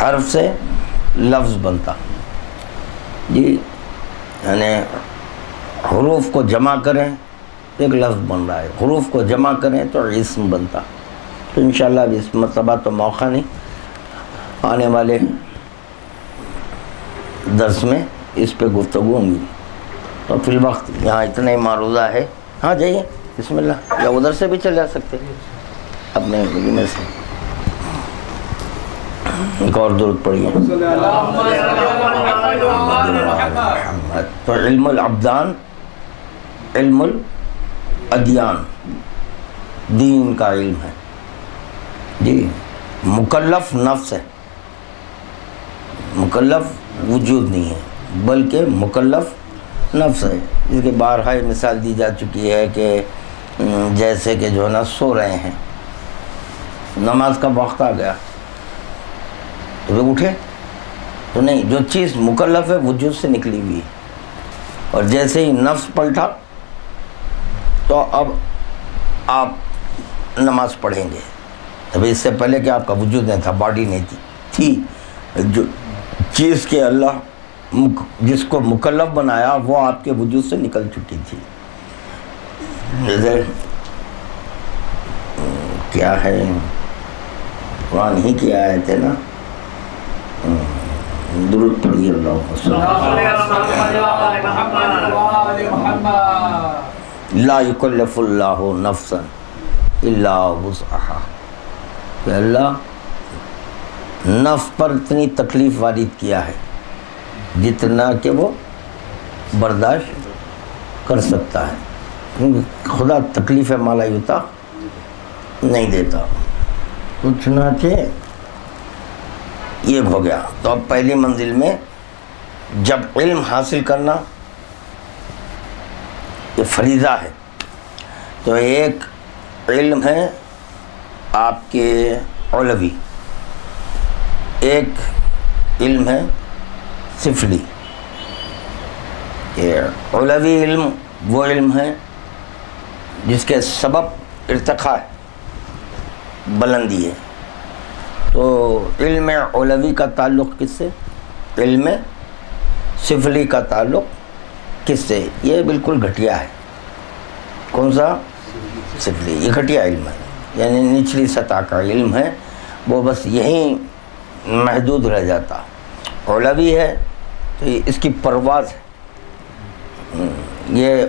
حرف سے لفظ بنتا جی، یعنی حروف کو جمع کریں تو ایک لفظ بن رہا ہے، حروف کو جمع کریں تو اسم بنتا. تو انشاءاللہ اب اس مرتبہ تو موقع نہیں، آنے والے درس میں اس پہ گفتگو ہوں گی. تو فی الوقت یہاں اتنا ہی معروضہ ہے. ہاں جائیے بسم اللہ، یا ادھر سے بھی چل جا سکتے اپنے میں سے. ایک اور درود پڑھیے. تو علم الابدان، علم الادیان، دین کا علم ہے جی. مکلف نفس ہے، مکلف وجود نہیں ہے بلکہ مکلف نفس ہے. اس کے بارہا مثال دی جا چکی ہے کہ جیسے کہ جو ہے نا سو رہے ہیں، نماز کا وقت آ گیا تو وہ اٹھے تو نہیں، جو چیز مکلف ہے وجود سے نکلی ہوئی ہے. اور جیسے ہی نفس پلٹا تو اب آپ نماز پڑھیں گے. ابھی اس سے پہلے کہ آپ کا وجود نہیں تھا، باڈی نہیں تھی. جو چیز کے اللہ جس کو مکلف بنایا وہ آپ کے وجود سے نکل چکی تھی. جیسے کیا ہے، قرآن ہی کی آیت ہے نا، درود پڑھیے اللہ لا یکلف اللہ نفسا الا وسعہا، کہ اللہ نفس پر اتنی تکلیف وارد کیا ہے جتنا کہ وہ برداشت کر سکتا ہے، کیونکہ خدا تکلیف مالا یوتا نہیں دیتا. تو چنانچہ یہ ہو گیا. تو اب پہلی منزل میں جب علم حاصل کرنا یہ فریضہ ہے، تو ایک علم ہے آپ کے علوی، ایک علم ہے سفلی. یہ علوی علم وہ علم ہے جس کے سبب ارتقاء ہے، بلندی ہے. تو علم علوی کا تعلق کس سے، علم سفلی کا تعلق کس سے؟ یہ بالکل گھٹیا ہے. کون سا؟ سفلی. یہ گھٹیا علم ہے، یعنی نچلی سطح کا علم ہے، وہ بس یہیں محدود رہ جاتا. علوی ہے تو اس کی پرواز ہے، یہ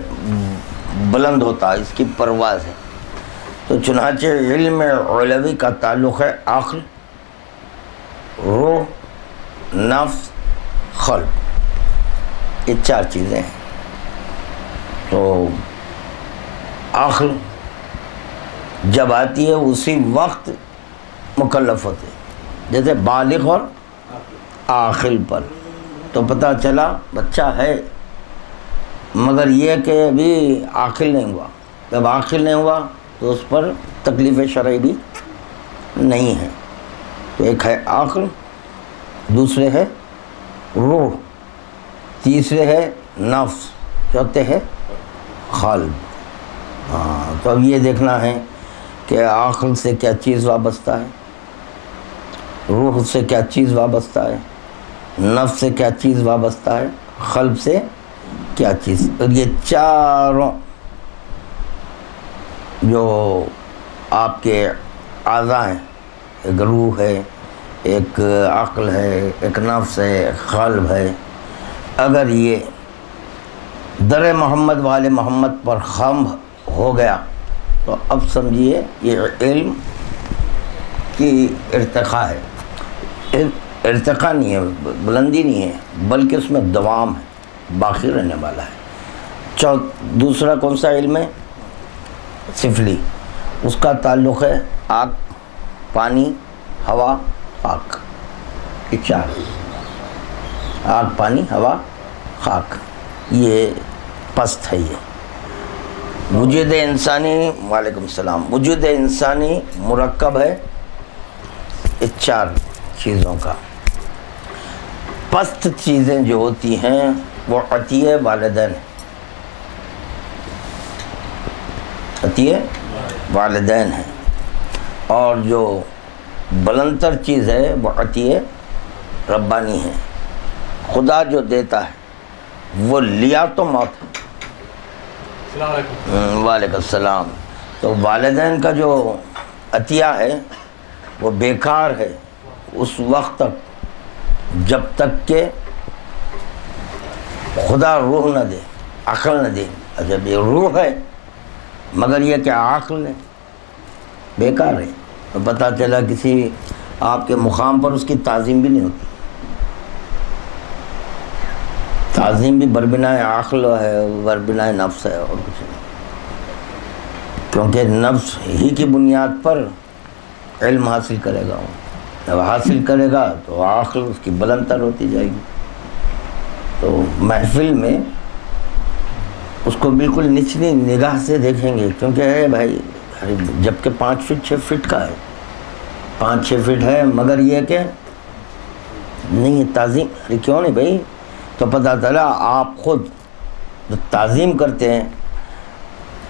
بلند ہوتا، اس کی پرواز ہے. تو چنانچہ علم علوی کا تعلق ہے عقل، روح، نفس، قلب، یہ چار چیزیں ہیں. تو عقل جب آتی ہے اسی وقت مکلف ہوتے، جیسے بالغ اور عاقل پر. تو پتہ چلا بچہ ہے مگر یہ کہ ابھی عاقل نہیں ہوا. جب عاقل نہیں ہوا تو اس پر تکلیف شرعی بھی نہیں ہے. تو ایک ہے عقل، دوسرے ہے روح، تیسرے ہے نفس، چوتھے ہے قلب. ہاں تو اب یہ دیکھنا ہے کہ عقل سے کیا چیز وابستہ ہے، روح سے کیا چیز وابستہ ہے، نفس سے کیا چیز وابستہ ہے، قلب سے کیا چیز. اور یہ چاروں جو آپ کے اعضاء ہیں، ایک روح ہے، ایک عقل ہے، ایک نفس ہے، ایک قلب ہے، اگر یہ در محمد والے محمد پر خم ہو گیا تو اب سمجھیے یہ علم کی ارتقاء ہے. ارتقاء نہیں ہے، بلندی نہیں ہے، بلکہ اس میں دوام ہے، باقی رہنے والا ہے. دوسرا کون سا علم ہے؟ سفلی. اس کا تعلق ہے آگ، پانی، ہوا، خاک. یہ چار، آگ، پانی، ہوا، خاک، یہ پست ہے. یہ وجود انسانی، وعلیکم السلام، وجود انسانی مرکب ہے یہ چار چیزوں کا. پست چیزیں جو ہوتی ہیں وہ عطیہ والدین، عطیہ والدین ہیں، اور جو بلندتر چیز ہے وہ عطیہ ربانی ہیں. خدا جو دیتا ہے وہ لیا تو موت ہے. السلام علیکم. وعلیکم السلام. تو والدین کا جو عطیہ ہے وہ بیکار ہے اس وقت تک جب تک کہ خدا روح نہ دے، عقل نہ دے. جب یہ روح ہے مگر یہ کہ عقل ہے، بیکار ہے. تو پتہ چلا کسی آپ کے مقام پر اس کی تعظیم بھی نہیں ہوتی. تعظیم بھی بربنائے عقل ہے، بربنائے نفس ہے، اور کچھ نہیں. کیونکہ نفس ہی کی بنیاد پر علم حاصل کرے گا. جب حاصل کرے گا تو عقل اس کی بلند تر ہوتی جائے گی. تو محفل میں اس کو بالکل نچلی نگاہ سے دیکھیں گے، کیونکہ ہے بھائی جبکہ 5 فٹ 6 فٹ کا ہے، 5 6 فٹ ہے، مگر یہ کہ نہیں تعظیم. ارے کیوں نہیں بھائی؟ تو پتہ چلا آپ خود جو تعظیم کرتے ہیں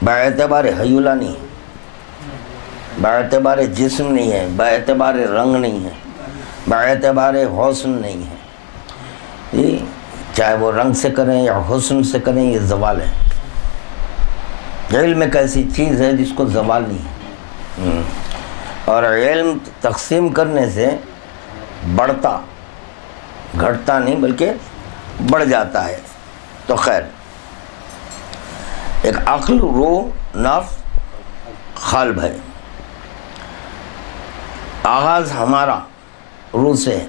باعتبار حیولہ نہیں ہے، باعتبار جسم نہیں ہے، باعتبار رنگ نہیں ہے، باعتبار حسن نہیں ہے. جی چاہے وہ رنگ سے کریں یا حسن سے کریں، یہ زوال ہے. علم ایک ایسی چیز ہے جس کو زوال نہیں ہے. اور علم تقسیم کرنے سے بڑھتا گھٹتا نہیں بلکہ بڑھ جاتا ہے. تو خیر، ایک عقل، روح، نفس، قلب ہے. آغاز ہمارا روح سے ہے،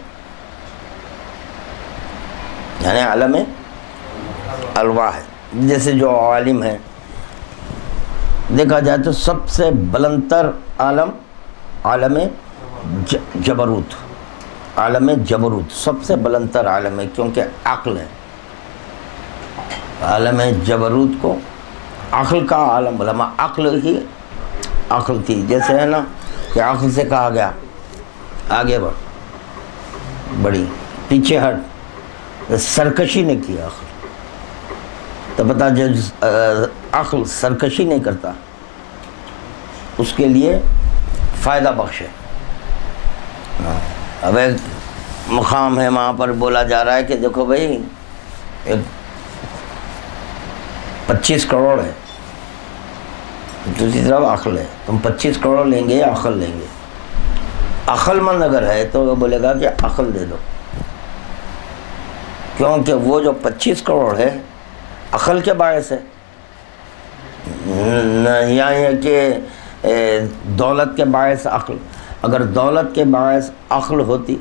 یعنی عالم الواح ہے. جیسے جو عالم ہے، دیکھا جائے تو سب سے بلند تر عالم جبروت. عالم جبروت سب سے بلند تر عالم ہے، کیونکہ عقل ہے. عالم جبروت کو عقل کا عالم بولا. عقل ہی عقل تھی. جیسے ہے نا کہ عقل سے کہا گیا آگے بڑھی، پیچھے ہٹ، سرکشی نے کی عقل. تو بتا جو عقل سرکشی نہیں کرتا اس کے لیے فائدہ بخش ہے. اب ایک مقام ہے وہاں پر بولا جا رہا ہے کہ دیکھو بھائی ایک 25 کروڑ ہے، دوسری طرف عقل ہے. تم 25 کروڑ لیں گے یا عقل لیں گے؟ عقل مند اگر ہے تو وہ بولے گا کہ عقل دے دو، کیونکہ وہ جو 25 کروڑ ہے عقل کے باعث ہے. یہاں یہ کہ دولت کے باعث عقل. اگر دولت کے باعث عقل ہوتی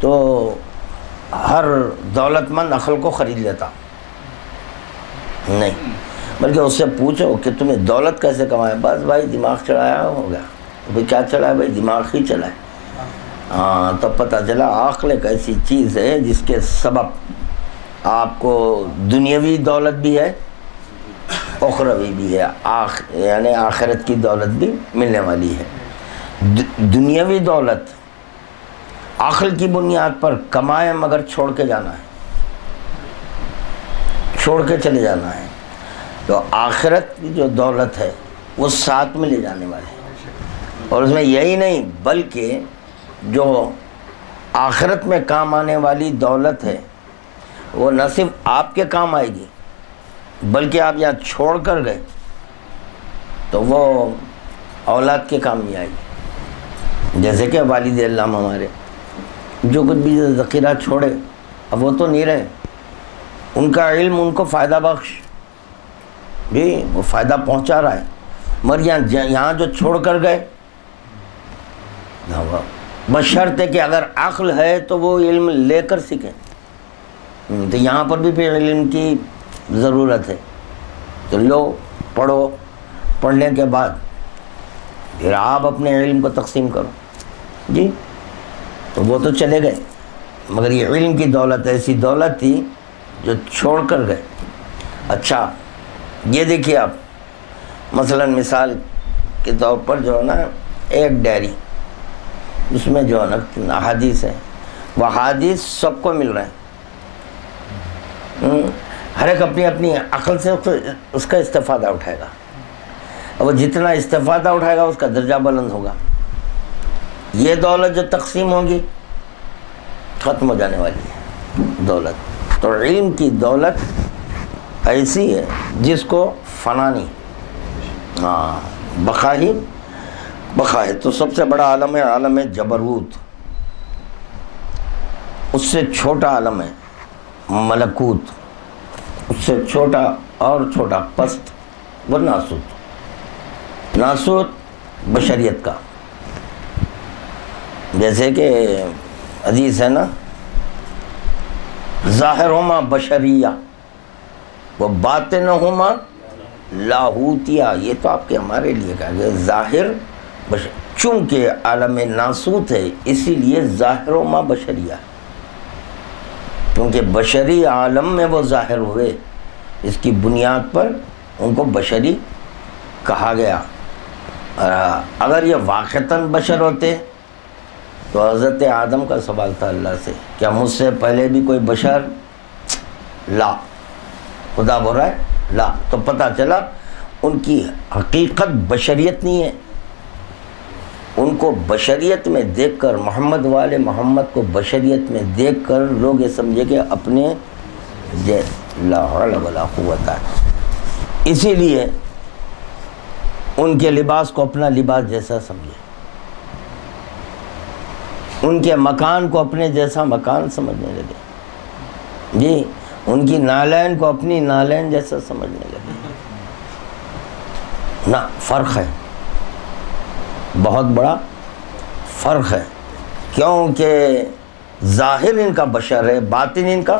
تو ہر دولت مند عقل کو خرید لیتا. نہیں، بلکہ اس سے پوچھو کہ تمہیں دولت کیسے کمائے؟ بس بھائی دماغ چڑھایا ہو گیا. بھائی کیا چڑھایا؟ بھائی دماغ ہی چلائے. ہاں، تو پتہ چلا عقل ایک ایسی چیز ہے جس کے سبب آپ کو دنیاوی دولت بھی ہے، اخروی بھی ہے، یعنی آخرت کی دولت بھی ملنے والی ہے. دنیاوی دولت عقل کی بنیاد پر کمائے مگر چھوڑ کے جانا ہے، چھوڑ کے چلے جانا ہے. تو آخرت کی جو دولت ہے وہ ساتھ میں لے جانے والے ہیں. اور اس میں یہی نہیں بلکہ جو آخرت میں کام آنے والی دولت ہے وہ نہ صرف آپ کے کام آئے گی بلکہ آپ یہاں چھوڑ کر گئے تو وہ اولاد کے کام بھی آئے گی. جیسے کہ والد اللہ ہمارے جو کچھ بھی ذخیرہ چھوڑے اب وہ تو نہیں رہے، ان کا علم ان کو فائدہ بخش بھی، وہ فائدہ پہنچا رہا ہے. مگر یہاں جو چھوڑ کر گئے بشرط ہے کہ اگر عقل ہے تو وہ علم لے کر سیکھیں. تو یہاں پر بھی پھر علم کی ضرورت ہے. تو لو پڑھو، پڑھنے کے بعد پھر آپ اپنے علم کو تقسیم کرو. جی تو وہ تو چلے گئے مگر یہ علم کی دولت ایسی دولت تھی جو چھوڑ کر گئے. اچھا یہ دیکھیے آپ مثلا مثال کے طور پر جو ہے نا ایک ڈائری، اس میں جو ہے نا احادیث ہیں، وہ احادیث سب کو مل رہے ہیں. ہر ایک اپنی اپنی عقل سے اس کا استفادہ اٹھائے گا. وہ جتنا استفادہ اٹھائے گا اس کا درجہ بلند ہوگا. یہ دولت جو تقسیم ہوگی ختم ہو جانے والی ہے دولت. تو علم کی دولت ایسی ہے جس کو فنا نہیں, بقا ہی بقا ہے. تو سب سے بڑا عالم ہے عالم جبروت, اس سے چھوٹا عالم ہے ملکوت, اس سے چھوٹا اور چھوٹا پست وہ ناسوت. ناسوت بشریت کا, جیسے کہ حدیث ہے نا, ظاہرہما بشریہ وہ باطنہما لاہوتیہ. یہ تو آپ کے ہمارے لیے کہا گیا ظاہر چونکہ عالم ناسوت ہے اسی لیے ظاہرہما بشریہ, کیونکہ بشری عالم میں وہ ظاہر ہوئے, اس کی بنیاد پر ان کو بشری کہا گیا. اگر یہ واقعتاً بشر ہوتے تو حضرت آدم کا سوال تھا اللہ سے, کیا مجھ سے پہلے بھی کوئی بشر؟ لا. خدا بول رہا ہے لا. تو پتہ چلا ان کی حقیقت بشریت نہیں ہے. ان کو بشریت میں دیکھ کر, محمد والے محمد کو بشریت میں دیکھ کر لوگ یہ سمجھے کہ اپنے لا حول ولا قوت ہے. اسی لیے ان کے لباس کو اپنا لباس جیسا سمجھے, ان کے مکان کو اپنے جیسا مکان سمجھنے لگے, جی ان کی نالین کو اپنی نالین جیسا سمجھنے لگے. نہ, فرق ہے, بہت بڑا فرق ہے, کیونکہ ظاہر ان کا بشر ہے, باطن ان کا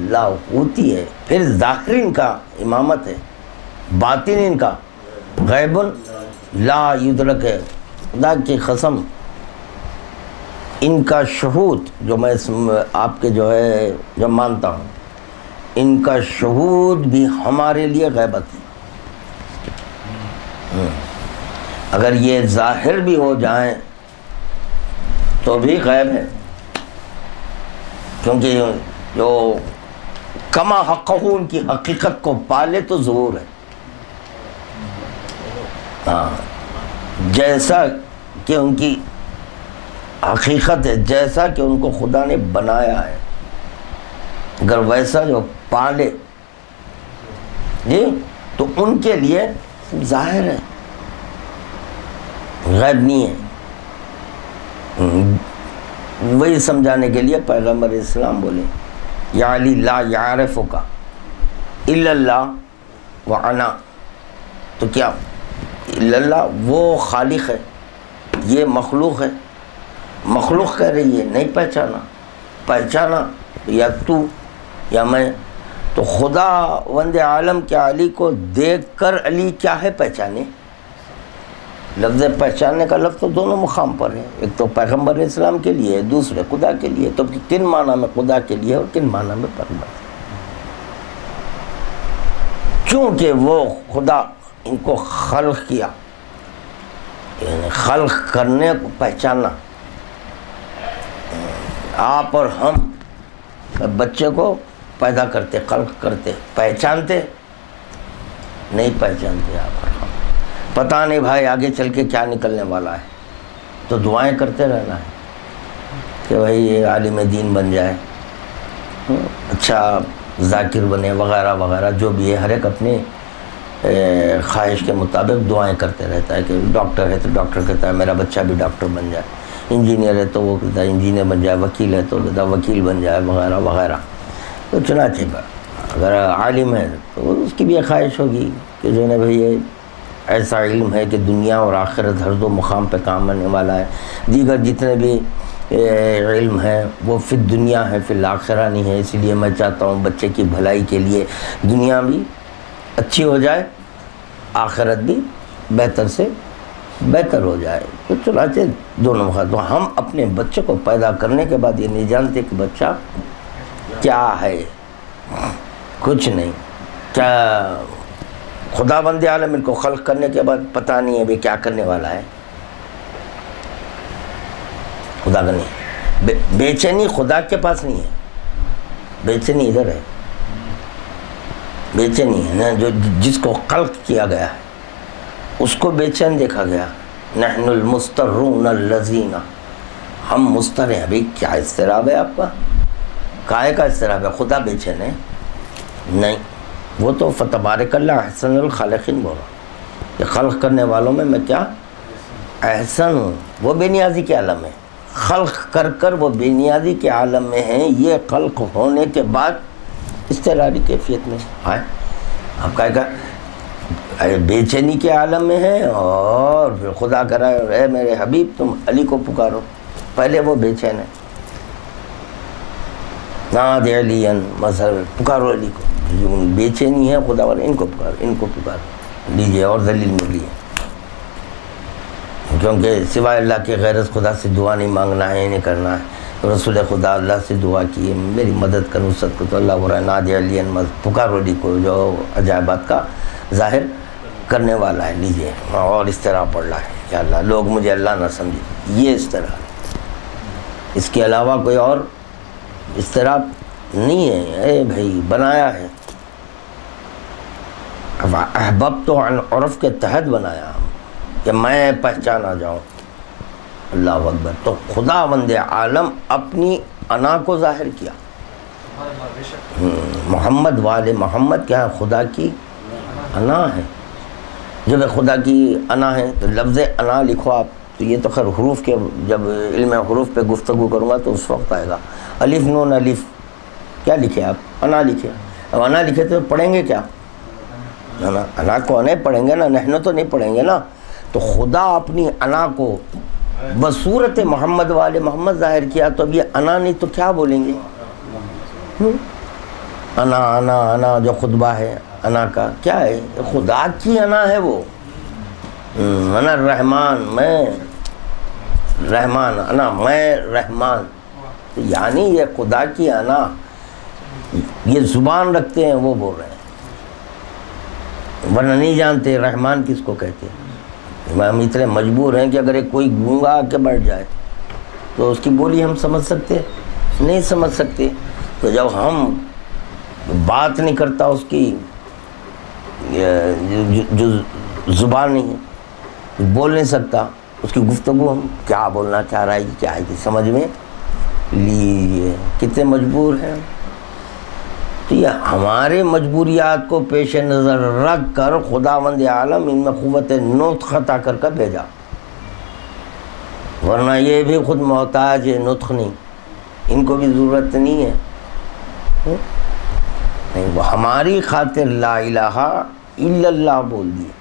لاہوتی ہے. پھر ظاہر ان کا امامت ہے, باطن ان کا غیب لا یدرک ہے. خدا کی قسم ان کا شہود جو میں آپ کے جو ہے جو مانتا ہوں, ان کا شہود بھی ہمارے لیے غیبت ہے. اگر یہ ظاہر بھی ہو جائیں تو بھی غیب ہے, کیونکہ جو کما حقہ ان کی حقیقت کو پالے تو ظہور ہے. جیسا کہ ان کی حقیقت ہے, جیسا کہ ان کو خدا نے بنایا ہے, اگر ویسا جو پالے جی تو ان کے لیے ظاہر ہے, غیب نہیں ہے. وہی سمجھانے کے لیے پیغمبر اسلام بولے یا علی لا یعرفک الا اللہ وانا. تو کیا الا اللہ وہ خالق ہے, یہ مخلوق ہے. مخلوق کہہ رہی ہے نہیں پہچانا, پہچانا یا تو یا میں. تو خدا وند عالم کے علی کو دیکھ کر علی کیا ہے پہچانے. لفظ پہچاننے کا لفظ تو دونوں مقام پر ہے, ایک تو پیغمبر اسلام کے لیے, دوسرے خدا کے لیے. تو کن معنی میں خدا کے لیے اور کن معنی میں پیغمبر؟ چونکہ وہ خدا ان کو خلق کیا, یعنی خلق کرنے کو پہچاننا. آپ اور ہم بچے کو پیدا کرتے, خلق کرتے, پہچانتے نہیں پہچانتے. آپ اور ہم پتہ نہیں بھائی آگے چل کے کیا نکلنے والا ہے, تو دعائیں کرتے رہنا ہے کہ بھائی یہ عالم دین بن جائے, اچھا ذاکر بنے وغیرہ وغیرہ, جو بھی ہے. ہر ایک اپنی خواہش کے مطابق دعائیں کرتے رہتا ہے کہ ڈاکٹر ہے تو ڈاکٹر کہتا ہے میرا بچہ بھی ڈاکٹر بن جائے, انجینئر ہے تو وہ کہتا ہے انجینئر بن جائے, وکیل ہے تو کہتا ہے وکیل بن جائے وغیرہ وغیرہ. تو چنانچہ اگر عالم ہے تو اس کی بھی یہ خواہش ہوگی کہ جو ہے بھائی یہ ایسا علم ہے کہ دنیا اور آخرت ہر دو مقام پہ کام آنے والا ہے. دیگر جتنے بھی علم ہے وہ فی الدنیا ہے, فی الآخرہ نہیں ہے. اسی لیے میں چاہتا ہوں بچے کی بھلائی کے لیے دنیا بھی اچھی ہو جائے, آخرت بھی بہتر سے بہتر ہو جائے. تو چنانچہ دونوں مقام. تو ہم اپنے بچے کو پیدا کرنے کے بعد یہ نہیں جانتے کہ بچہ کیا ہے, کچھ نہیں. کیا خدا بند عالم ان کو خلق کرنے کے بعد پتہ نہیں ہے بھی کیا کرنے والا ہے. خدا کا نہیں, بے چینی خدا کے پاس نہیں ہے, بے چینی ادھر ہے. بے چینی ہے نا, جو جس کو خلق کیا گیا ہے اس کو بے چین دیکھا گیا. نحن المسترون الذین, ہم مستر ہیں. ابھی کیا اضطراب ہے آپ کا؟ کائے کا اضطراب ہے؟ خدا بے چین ہے؟ نہیں، وہ تو فتبارک اللہ احسن الخالقین بول رہا کہ خلق کرنے والوں میں کیا احسن ہوں. وہ بے نیازی کے عالم ہے، خلق کر کر وہ بے نیازی کے عالم میں ہیں. یہ خلق ہونے کے بعد اضطراری کیفیت میں آئے. آپ کا بے چینی کے عالم میں ہیں اور پھر خدا کرا اے میرے حبیب تم علی کو پکارو. پہلے وہ بے چین ہے. نادِ علیًا مظہر، پکارو علی کو. جو بے چینی ہے خدا والا ان کو پکارو، ان کو پکارو. لیجیے اور ذلیل ملی ہے، کیونکہ سوائے اللہ کے غیرت خدا سے دعا نہیں مانگنا ہے، نہیں کرنا ہے. رسول خدا اللہ سے دعا کی میری مدد کر، نصرت کو. تو اللہ بول رہا ہے نادِ علیًا پکارو علی کو جو عجائبات کا ظاہر کرنے والا ہے. لیجیے اور اس طرح پڑھ رہا ہے یا اللہ لوگ مجھے اللہ نہ سمجھے. یہ اس طرح، اس کے علاوہ کوئی اور اس طرح نہیں ہے. اے بھائی بنایا ہے، احببت عن عرف کے تحت بنایا کہ میں پہچانا جاؤں. اللہ اکبر. تو خدا بند عالم اپنی انا کو ظاہر کیا. محمد والے محمد کیا ہے؟ خدا کی انا ہے. جب خدا کی انا ہے تو لفظ انا لکھو آپ. تو یہ تو خیر حروف کے، جب علم حروف پہ گفتگو کروں گا تو اس وقت آئے گا. الف نون الف کیا لکھے آپ؟ انا لکھے. اب انا لکھے تو پڑھیں گے کیا؟ انا کو انا پڑھیں گے نا، نحن تو نہیں پڑھیں گے نا. تو خدا اپنی انا کو بصورت محمد والے محمد ظاہر کیا. تو اب یہ انا نہیں تو کیا بولیں گے؟ انا انا انا جو خطبہ ہے انا کا کیا ہے؟ خدا کی انا ہے وہ. انا الرحمن، میں رحمان، انا میں رحمان. تو یعنی یہ خدا کی انا، یہ زبان رکھتے ہیں وہ بول رہے ہیں، ورنہ نہیں جانتے رحمان کس کو کہتے ہیں. ہم اتنے مجبور ہیں کہ اگر ایک کوئی گونگا آ کے بیٹھ جائے تو اس کی بولی ہم سمجھ سکتے؟ نہیں سمجھ سکتے. تو جب ہم بات نہیں کرتا اس کی جو زبان نہیں ہے، بول نہیں سکتا اس کی گفتگو، ہم کیا بولنا چاہ رہا ہے کیا ہے سمجھ میں لیجیے. کتنے مجبور ہیں. تو یہ ہمارے مجبوریات کو پیش نظر رکھ کر خداوند عالم ان میں قوت نطق عطا کر کر بھیجا. ورنہ یہ بھی خود محتاج ہے نطق نہیں، ان کو بھی ضرورت نہیں ہے. نہیں، وہ ہماری خاطر لا الہ الا اللہ بول دیے.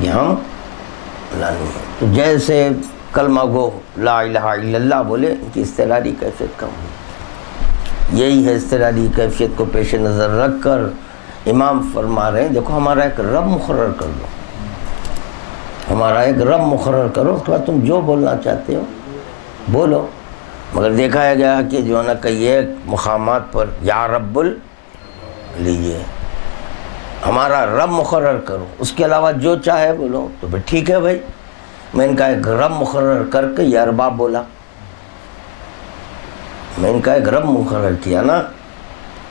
یہ ہم لا نہیں ہے. تو جیسے کلمہ گو لا الہ الا اللہ بولے، ان کی اضطراری کیفیت کم ہوئی. یہی ہے اضطراری کیفیت کو پیش نظر رکھ کر امام فرما رہے ہیں دیکھو ہمارا ایک رب مقرر کر دو، ہمارا ایک رب مقرر کرو، اس کے بعد تم جو بولنا چاہتے ہو بولو. مگر دیکھا گیا کہ جو ہے نا کئی ایک مقامات پر یا رب لیجیے ہمارا رب مقرر کرو، اس کے علاوہ جو چاہے بولو. تو پھر ٹھیک ہے بھائی، میں ان کا ایک رب مقرر کر کے یا ارباب بولا. میں ان کا ایک رب مقرر کیا نا،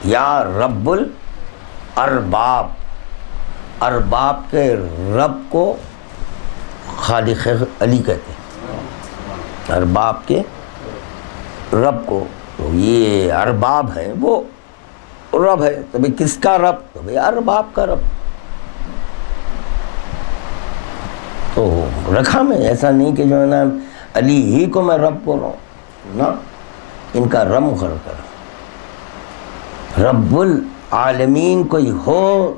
یا رب الارباب. ارباب کے رب کو خالق علی کہتے ہیں، ارباب کے رب کو. تو یہ ارباب ہیں وہ رب ہے. تو بھئی کس کا رب؟ تو بھئی ارباب کا رب. تو رکھا میں ایسا نہیں کہ جو ہے نا علی ہی کو میں رب بول رہا ہوں نا، ان کا رب مقرر کر. رب العالمین کوئی ہو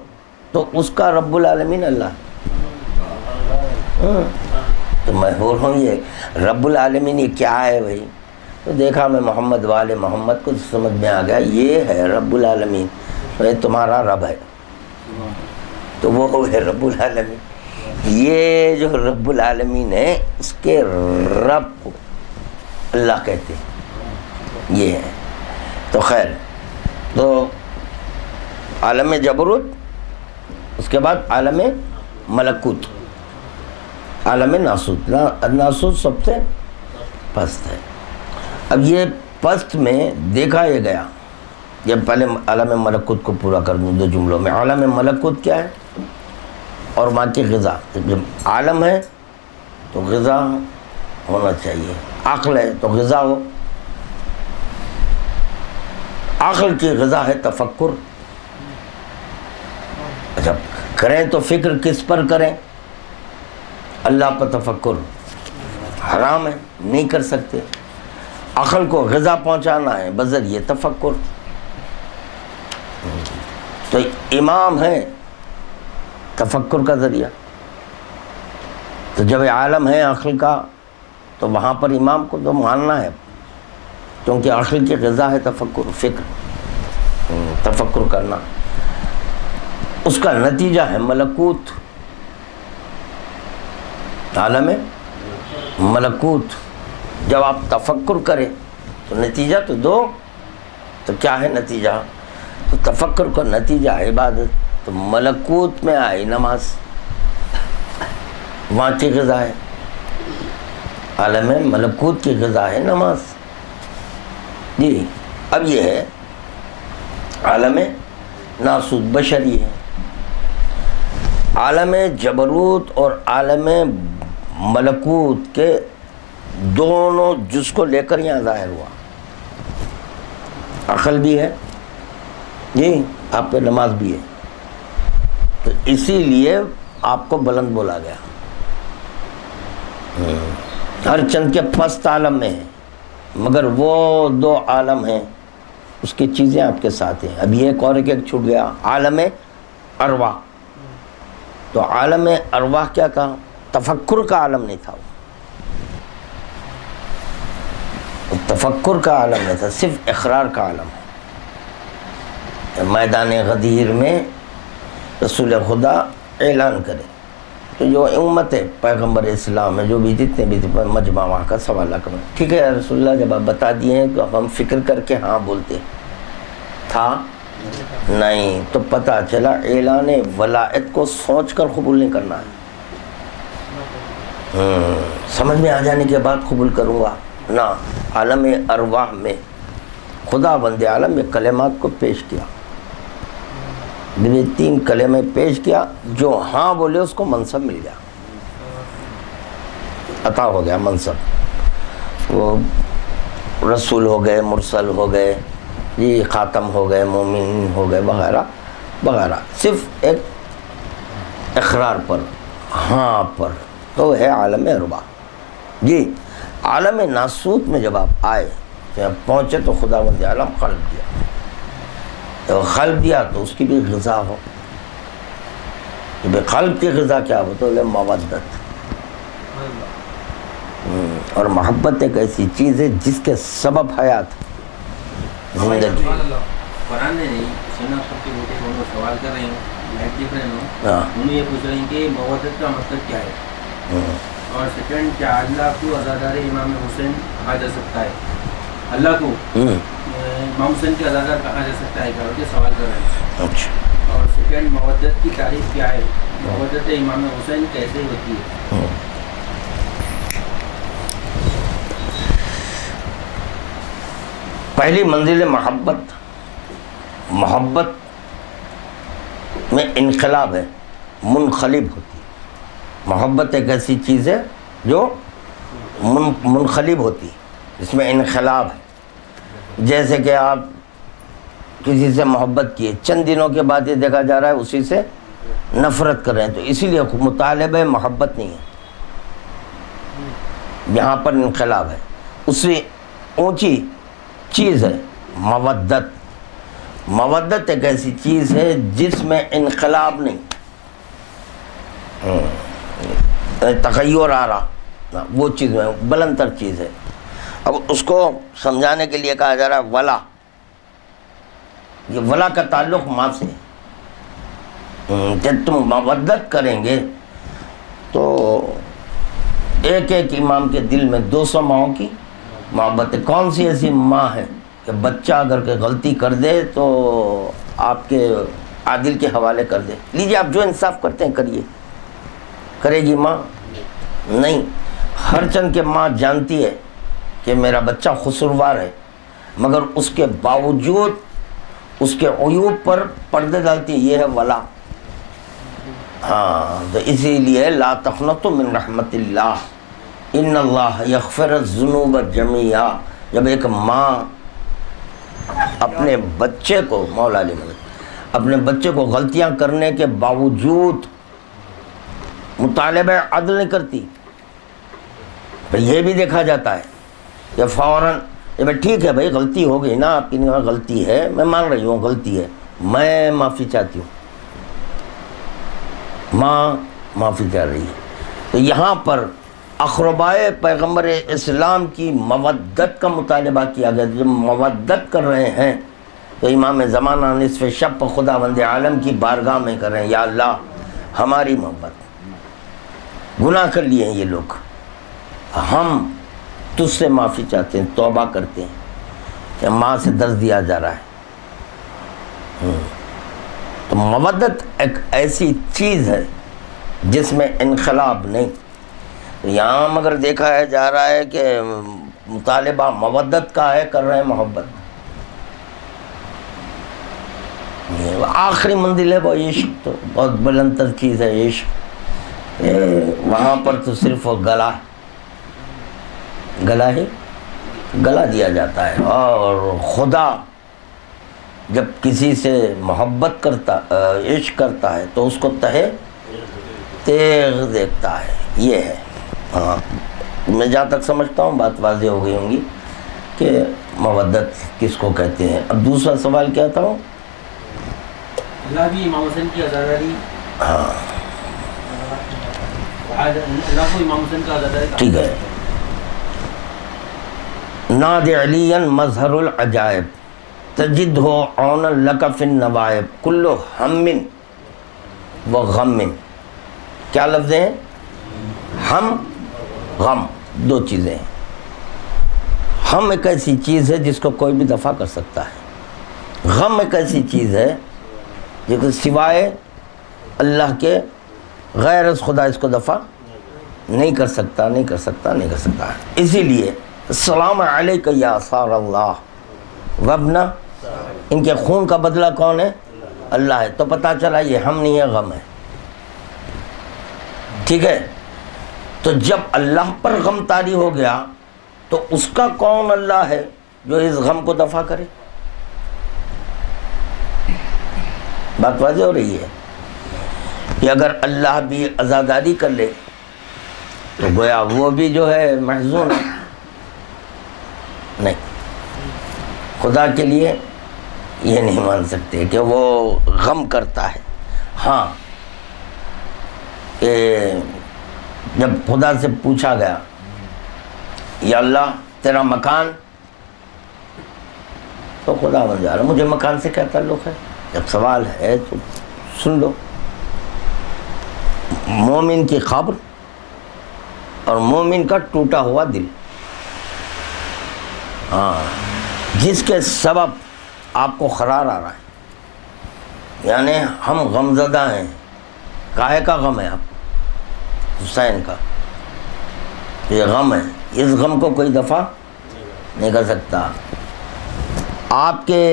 تو اس کا رب العالمین اللہ. تو میں بول رہا ہوں یہ رب العالمین یہ کیا ہے بھائی؟ تو دیکھا میں محمد والے محمد کو سمجھ میں آ گیا یہ ہے رب العالمین. تو یہ تمہارا رب ہے، تو وہ ہے رب العالمین. یہ جو رب العالمین ہے اس کے رب کو اللہ کہتے ہیں. یہ ہے. تو خیر، تو عالم جبروت، اس کے بعد عالم ملکوت، عالم ناسوت. ناسوت سب سے پست ہے. اب یہ پست میں دیکھا یہ گیا، یہ پہلے عالم ملکوت کو پورا کر دوں 2 جملوں میں. عالم ملکوت کیا ہے اور وہاں کی غذا. جب عالم ہے تو غذا ہونا چاہیے. عقل ہے تو غذا ہو. عقل کی غذا ہے تفکر. اچھا کریں تو فکر کس پر کریں؟ اللہ پر تفکر حرام ہے، نہیں کر سکتے. عقل کو غذا پہنچانا ہے بذریعہ تفکر. تو امام ہے تفکر کا ذریعہ. تو جب عالم ہے عقل کا تو وہاں پر امام کو تو ماننا ہے، کیونکہ عقل کی غذا ہے تفکر، فکر، تفکر کرنا. اس کا نتیجہ ہے ملکوت، عالم ملکوت. جب آپ تفکر کریں تو نتیجہ تو دو. تو کیا ہے نتیجہ؟ تو تفکر کا نتیجہ ہے عبادت. تو ملکوت میں آئی نماز، وہاں کی غذا ہے. عالم ملکوت کی غذا ہے نماز. جی اب یہ ہے عالم ناسوت بشری ہے. عالم جبروت اور عالم ملکوت کے دونوں جز کو لے کر یہاں ظاہر ہوا. عقل بھی ہے جی، آپ پہ نماز بھی ہے. تو اسی لیے آپ کو بلند بولا گیا. ہر چند کے پست عالم میں ہے، مگر وہ دو عالم ہیں اس کی چیزیں آپ کے ساتھ ہیں. اب یہ ایک اور ایک چھوٹ گیا، عالم ارواح. تو عالم ارواح کیا کہا؟ تفکر کا عالم نہیں تھا، وہ تفکر کا عالم نہیں تھا، صرف اقرار کا عالم ہے. میدان غدیر میں رسول خدا اعلان کرے تو جو امت ہے پیغمبر اسلام ہے، جو بھی جتنے بھی مجمع وہاں کا سوال کریں، ٹھیک ہے رسول اللہ جب آپ بتا دیے ہیں تو ہم فکر کر کے ہاں بولتے. تھا نہیں تو پتہ چلا اعلان ولایت کو سوچ کر قبول نہیں کرنا ہے. سمجھ میں آ جانے کے بعد قبول کروں گا نہ. عالم ارواح میں خدا بند عالم یہ کلمات کو پیش کیا، 3 کلمے پیش کیا، جو ہاں بولے اس کو منصب مل گیا، عطا ہو گیا منصب. وہ رسول ہو گئے، مرسل ہو گئے، جی خاتم ہو گئے، مومن ہو گئے، وغیرہ وغیرہ. صرف ایک اقرار پر، ہاں پر. تو ہے عالم ارواح. جی عالم ناسوت میں جب آپ آئے، جب پہنچے تو خدا بند عالم قلب دیا. تو قلب دیا تو اس کی بھی غذا ہو. قلب کی غذا کیا ہو؟ تو مودت. اور محبت ایک ایسی چیز ہے جس کے سبب حیات زندگی. قرآن نے نہیں سنا. سب کے بیٹے کو سوال کر رہے ہیں، لائٹ دیکھ رہے ہیں، انہوں یہ پوچھ رہے ہیں کہ مودت کا مطلب کیا ہے. اور سیکنڈ، کیا اللہ کو عزادار امام حسین کہا جا سکتا ہے؟ اللہ کو امام حسین کے عزادار کہا جا سکتا ہے کیا؟ کے سوال کر رہے ہیں. اچھا. اور سیکنڈ، مودت کی تعریف کیا ہے؟ مودت امام حسین کیسے ہوتی ہے؟ پہلی منزل محبت میں انقلاب ہے، منقلب ہوتی ہے. محبت ایک ایسی چیز ہے جو منقلب ہوتی ہے، اس میں انقلاب ہے. جیسے کہ آپ کسی سے محبت کیے، چند دنوں کے بعد یہ دیکھا جا رہا ہے اسی سے نفرت کر رہے ہیں. تو اسی لیے مطالبہ محبت نہیں ہے، یہاں پر انقلاب ہے. اس سے اونچی چیز ہے مودت. مودت ایک ایسی چیز ہے جس میں انقلاب نہیں، تغیر آ رہا، وہ چیز میں بلند تر چیز ہے. اب اس کو سمجھانے کے لیے کہا جا رہا ہے ولا. یہ ولا کا تعلق ماں سے. جب تم مودت کریں گے تو ایک ایک امام کے دل میں 200 ماؤں کی محبت ہے. کون سی ایسی ماں ہے کہ بچہ اگر کہ غلطی کر دے تو آپ کے عادل کے حوالے کر دے، لیجیے آپ جو انصاف کرتے ہیں کریے؟ کرے گی ماں؟ نہیں. ہر چند کے ماں جانتی ہے کہ میرا بچہ قصوروار ہے، مگر اس کے باوجود اس کے عیوب پر پردے ڈالتی ہے. یہ ہے ولا. ہاں تو اسی لیے لا تقنطوا من رحمت اللہ. ان اللہ یغفر الذنوب جمیعا، جب ایک ماں اپنے بچے کو، مولا علی مدد، اپنے بچے کو غلطیاں کرنے کے باوجود مطالبہ عدل نہیں کرتی، یہ بھی دیکھا جاتا ہے کہ فوراً ٹھیک ہے بھائی غلطی ہو گئی نا، آپ کی نگاہ غلطی ہے، میں مان رہی ہوں غلطی ہے، میں معافی چاہتی ہوں، ماں معافی چاہ رہی ہے۔ تو یہاں پر اقربائے پیغمبر اسلام کی مودت کا مطالبہ کیا گیا، جب مودت کر رہے ہیں تو امام زمانہ نصف شب خداوند عالم کی بارگاہ میں کر رہے ہیں، یا اللہ ہماری محبت، گناہ کر لیے ہیں یہ لوگ، ہم تجھ سے معافی چاہتے ہیں، توبہ کرتے ہیں کہ ماں سے درس دیا جا رہا ہے۔ تو مودت ایک ایسی چیز ہے جس میں انقلاب نہیں۔ یہاں مگر دیکھا جا رہا ہے کہ مطالبہ مودت کا ہے، کر رہے ہیں محبت، آخری منزل ہے وہ عشق، تو بہت بلند تر چیز ہے عشق، وہاں پر تو صرف وہ گلا ہی گلا دیا جاتا ہے، اور خدا جب کسی سے محبت کرتا، عشق کرتا ہے تو اس کو تہے تیغ دیکھتا ہے، یہ ہے۔ ہاں میں جہاں تک سمجھتا ہوں بات واضح ہو گئی ہوں گی کہ مودت کس کو کہتے ہیں۔ اب دوسرا سوال کیا تھا؟ اللہ بھی امام حسین کی عزاداری، ہاں اللہ کو امام حسین کا عزاداری، ٹھیک ہے۔ ناد علی مظہر العجائب تجدہ عونا لک فی النوائب کل ہم و غم، کیا لفظ ہیں؟ ہم، غم، دو چیزیں ہیں۔ ہم ایک ایسی چیز ہے جس کو کوئی بھی دفع کر سکتا ہے، غم ایک ایسی چیز ہے جس کو سوائے اللہ کے غیر از خدا اس کو دفع نہیں کر سکتا۔ اسی لیے السلام علیکہ یا صار اللہ وابنا، ان کے خون کا بدلہ کون ہے؟ اللہ ہے، تو پتہ چلا یہ ہم نہیں ہے، غم ہے، ٹھیک ہے۔ تو جب اللہ پر غم طاری ہو گیا تو اس کا کون اللہ ہے جو اس غم کو دفع کرے؟ بات واضح ہو رہی ہے کہ اگر اللہ بھی عزاداری کر لے تو گویا وہ بھی جو ہے محزون ہے، نہیں، خدا کے لیے یہ نہیں مان سکتے کہ وہ غم کرتا ہے۔ ہاں کہ جب خدا سے پوچھا گیا یا اللہ تیرا مکان، تو خدا بن جا رہا، مجھے مکان سے کیا تعلق ہے؟ جب سوال ہے تو سن لو۔ مومن کی قبر اور مومن کا ٹوٹا ہوا دل، ہاں، جس کے سبب آپ کو قرار آ رہا ہے، یعنی ہم غمزدہ ہیں۔ کاہے کا غم ہے؟ آپ حسین کا یہ غم ہے، اس غم کو کوئی دفع نہیں کر سکتا۔ آپ کے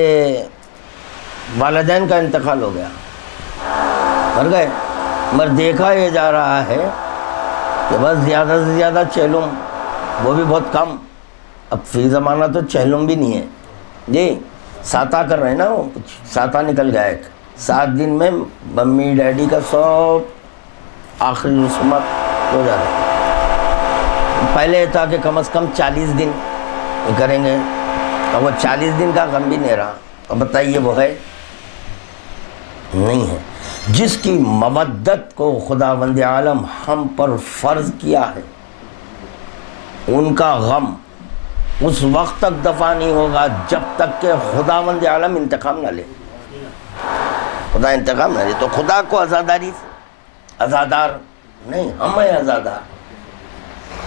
والدین کا انتقال ہو گیا، مر گئے، مگر دیکھا یہ جا رہا ہے کہ بس زیادہ سے زیادہ چہلم، وہ بھی بہت کم، اب فی زمانہ تو چہلم بھی نہیں ہے جی، ساتہ کر رہے ہیں نا، وہ کچھ ساتہ نکل گیا، ایک 7 دن میں ممی ڈیڈی کا سب آخری رسومات ہو جا رہے ہیں۔ پہلے تھا کہ کم از کم 40 دن کریں گے، اور وہ 40 دن کا غم بھی نہیں رہا۔ اب بتائیے وہ ہے نہیں ہے؟ جس کی مودت کو خداوند عالم ہم پر فرض کیا ہے، ان کا غم اس وقت تک دفع نہیں ہوگا جب تک کہ خداوند عالم انتقام نہ لے۔ خدا انتقام نہ لے تو خدا کو عزاداری، عزادار نہیں، ہم ہیں عزادار،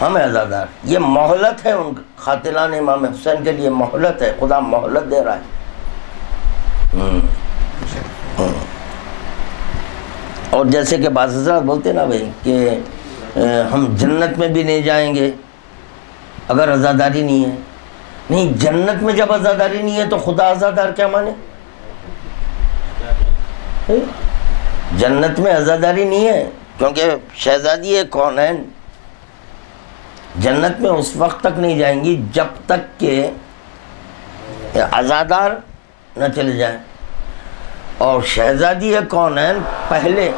ہم ہیں عزادار۔ یہ مہلت ہے ان قاتلان امام حسین کے لیے، مہلت ہے، خدا مہلت دے رہا ہے۔ اور جیسے کہ بعض حضرات بولتے نا بھائی کہ ہم جنت میں بھی نہیں جائیں گے اگر عزاداری نہیں ہے۔ نہیں، جنت میں جب عزاداری نہیں ہے تو خدا عزادار کیا مانے؟ جنت میں عزاداری نہیں ہے، کیونکہ شہزادی کونین جنت میں اس وقت تک نہیں جائیں گی جب تک کہ عزادار نہ چلے جائیں. اور شہزادی کونین پہلے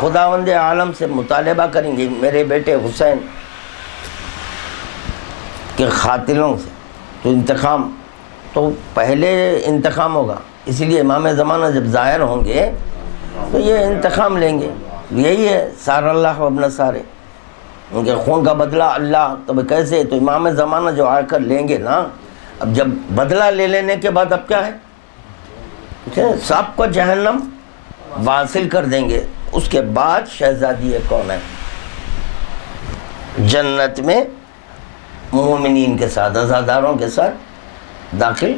خداوند عالم سے مطالبہ کریں گے میرے بیٹے حسین کے قاتلوں سے تو انتقام، تو پہلے انتقام ہوگا. اسی لیے امام زمانہ جب ظاہر ہوں گے تو یہ انتقام لیں گے. یہی ہے سار اللہ ابن سارے، ان کے خون کا بدلہ اللہ. تو کیسے؟ تو امام زمانہ جو آ کر لیں گے نا. اب جب بدلہ لے لینے کے بعد اب کیا ہے، سب کو جہنم واصل کر دیں گے. اس کے بعد شہزادی کون ہے جنت میں مومنین کے ساتھ، عزاداروں کے ساتھ داخل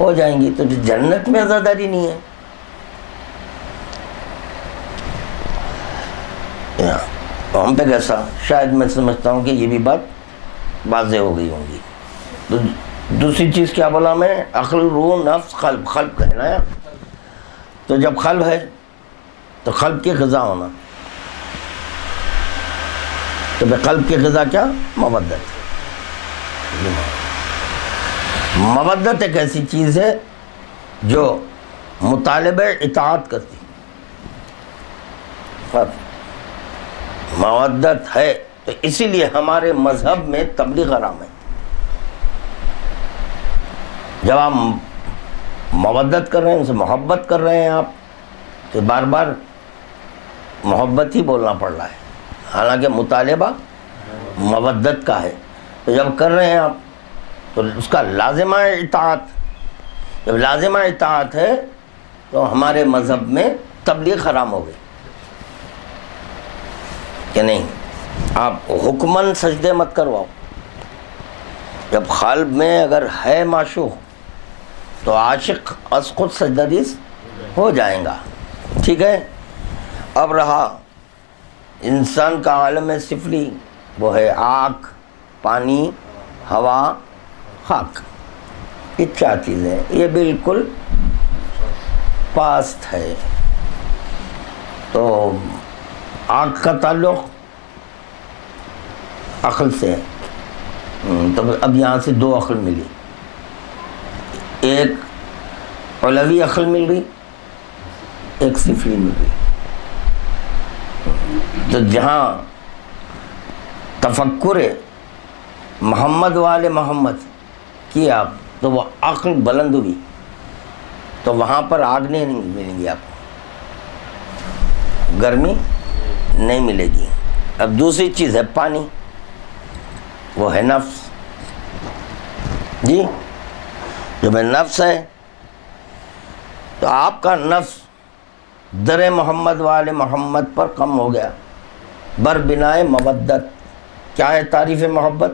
ہو جائیں گی. تو جنت میں عزاداری نہیں ہے. ہم پہ کیسا؟ شاید میں سمجھتا ہوں کہ یہ بھی بات واضح ہو گئی ہوں گی. تو دوسری چیز کیا بولا میں؟ عقل، روح، نفس، قلب. قلب کہنا ہے. تو جب قلب ہے تو قلب کی غذا ہونا. تو قلب کی غذا کیا؟ مودت. مودت ایک ایسی چیز ہے جو مطالبہ اطاعت کرتی. مودت ہے تو اسی لیے ہمارے مذہب میں تبلیغ حرام ہے. جب آپ مودت کر رہے ہیں، ان سے محبت کر رہے ہیں آپ، تو بار بار محبت ہی بولنا پڑ رہا ہے، حالانکہ مطالبہ مودت کا ہے. تو جب کر رہے ہیں آپ تو اس کا لازمہ اطاعت. جب لازمہ اطاعت ہے تو ہمارے مذہب میں تبلیغ حرام ہو گئی کہ نہیں. آپ حکماً سجدے مت کرواؤ. جب قلب میں اگر ہے معشوق تو عاشق از خود سجدریز ہو جائیں گا. ٹھیک ہے. اب رہا انسان کا عالم سفلی، وہ ہے آگ، پانی، ہوا، خاک. یہ چار چیزیں، یہ بالکل پاست ہے. تو آگ کا تعلق عقل سے ہے. تو اب یہاں سے دو عقل ملی. ایک علوی عقل مل گئی، ایک سفلی مل گئی. تو جہاں تفکر محمد والے محمد کیا آپ تو وہ عقل بلند ہوئی، تو وہاں پر آگ نہیں ملیں گی، آپ کو گرمی نہیں ملے گی. اب دوسری چیز ہے پانی، وہ ہے نفس. جی جب نفس ہے تو آپ کا نفس در محمد والے محمد پر کم ہو گیا بر بنائے مودت. کیا ہے تعریف محبت؟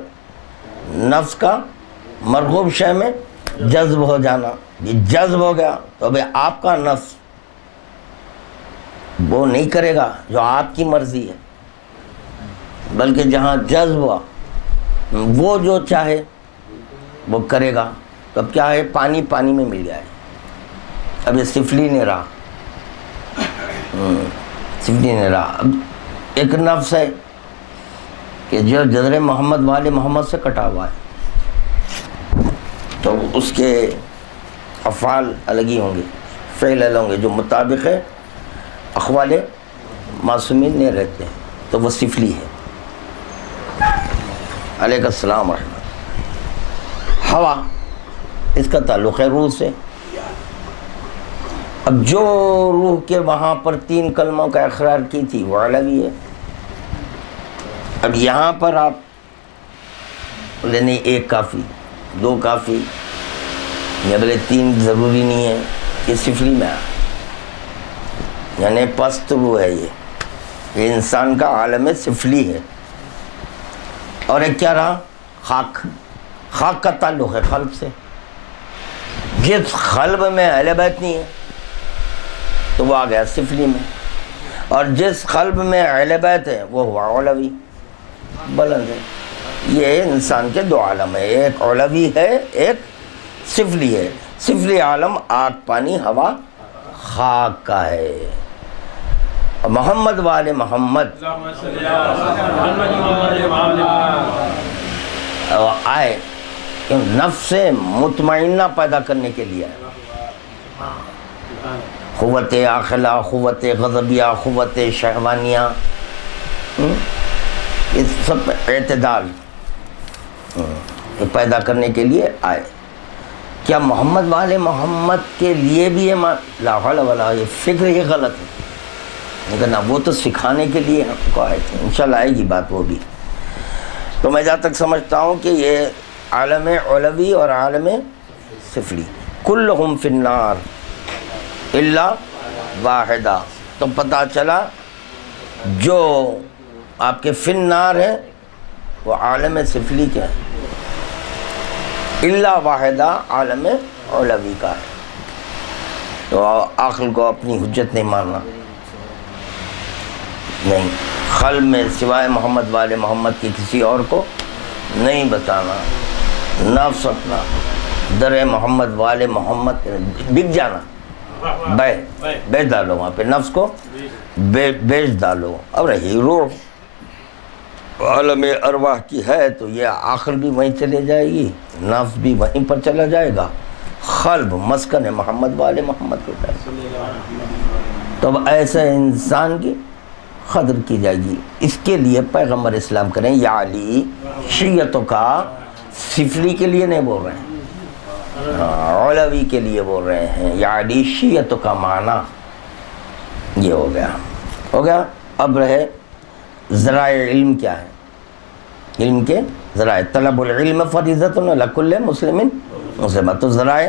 نفس کا مرغوب شے میں جذب ہو جانا. یہ جذب ہو گیا تو اب آپ کا نفس وہ نہیں کرے گا جو آپ کی مرضی ہے، بلکہ جہاں جذب ہوا وہ جو چاہے وہ کرے گا. تو اب کیا ہے؟ پانی پانی میں مل جائے. اب یہ سفلی نہیں رہا، سفلی نہیں رہا. اب ایک نفس ہے کہ جو جذر محمد والے محمد سے کٹا ہوا ہے، تو اس کے افعال الگ ہی ہوں گے، فعل الگ ہوں گے جو مطابق ہے اقوال معصومین نہیں رہتے ہیں. تو وہ سفلی ہے. علیہ السلام ورحمۃ. ہوا اس کا تعلق ہے روح سے. اب جو روح کے وہاں پر 3 کلموں کا اقرار کی تھی وہ علوی ہے. اب یہاں پر آپ بولے نہیں 1 کافی، 2 کافی، یا بولے 3 ضروری نہیں ہے. یہ سفلی میں یعنی پست روح ہے. یہ انسان کا عالم سفلی ہے. اور ایک کیا رہا؟ خاک. خاک کا تعلق ہے قلب سے. جس قلب میں اہل بیت نہیں ہے تو وہ آ گیا سفلی میں، اور جس قلب میں اہل بیت ہے وہ ہوا علوی، بلند ہے. یہ انسان کے 2 عالم ہے، ایک علوی ہے، ایک سفلی ہے. سفلی عالم آگ، پانی، ہوا، خاک کا ہے. محمد والے محمد آئے کہ نفس مطمئنہ پیدا کرنے کے لیے آئے. قوت عاقلہ، قوت غضبیہ، قوت شہوانیہ، یہ سب اعتدال پیدا کرنے کے لیے آئے. کیا محمد والے محمد کے لیے بھی لا حول ولا، یہ فکر ہی غلط ہے، لیکن وہ تو سکھانے کے لیے ہم کو آئے تھے. انشاءاللہ آئے گی بات وہ بھی. تو میں جہاں تک سمجھتا ہوں کہ یہ عالم علوی اور عالم سفلی کلہم فی النار الا واحدہ. تو پتہ چلا جو آپ کے فی النار ہے وہ عالم سفلی کے ہیں، الا واحدہ عالم علوی کا ہے. تو عقل کو اپنی حجت نہیں ماننا، نہیں، خلق میں سوائے محمد والے محمد کی کسی اور کو نہیں بتانا. نفس اپنا در محمد والے محمد بک جانا، بیچ ڈالو وہاں پہ، نفس کو بیچ ڈالو. اب رہی روح عالم ارواح کی ہے تو یہ آخر بھی وہیں چلے جائے گی، نفس بھی وہیں پر چلا جائے گا. قلب مسکن ہے محمد والے محمد کے پاس. تو اب ایسے انسان کی قدر کی جائے گی. اس کے لیے پیغمبر اسلام کریں یا علی شیعتوں کا، سفلی کے لیے نہیں بول رہے ہیں، علوی کے لیے بول رہے ہیں. یا علی شیعتوں کا معنی یہ ہو گیا. اب رہے ذرائع علم کیا ہے. علم کے ذرائع، طلب العلم فریضۃ علی کل مسلم مسلمہ. تو ذرائع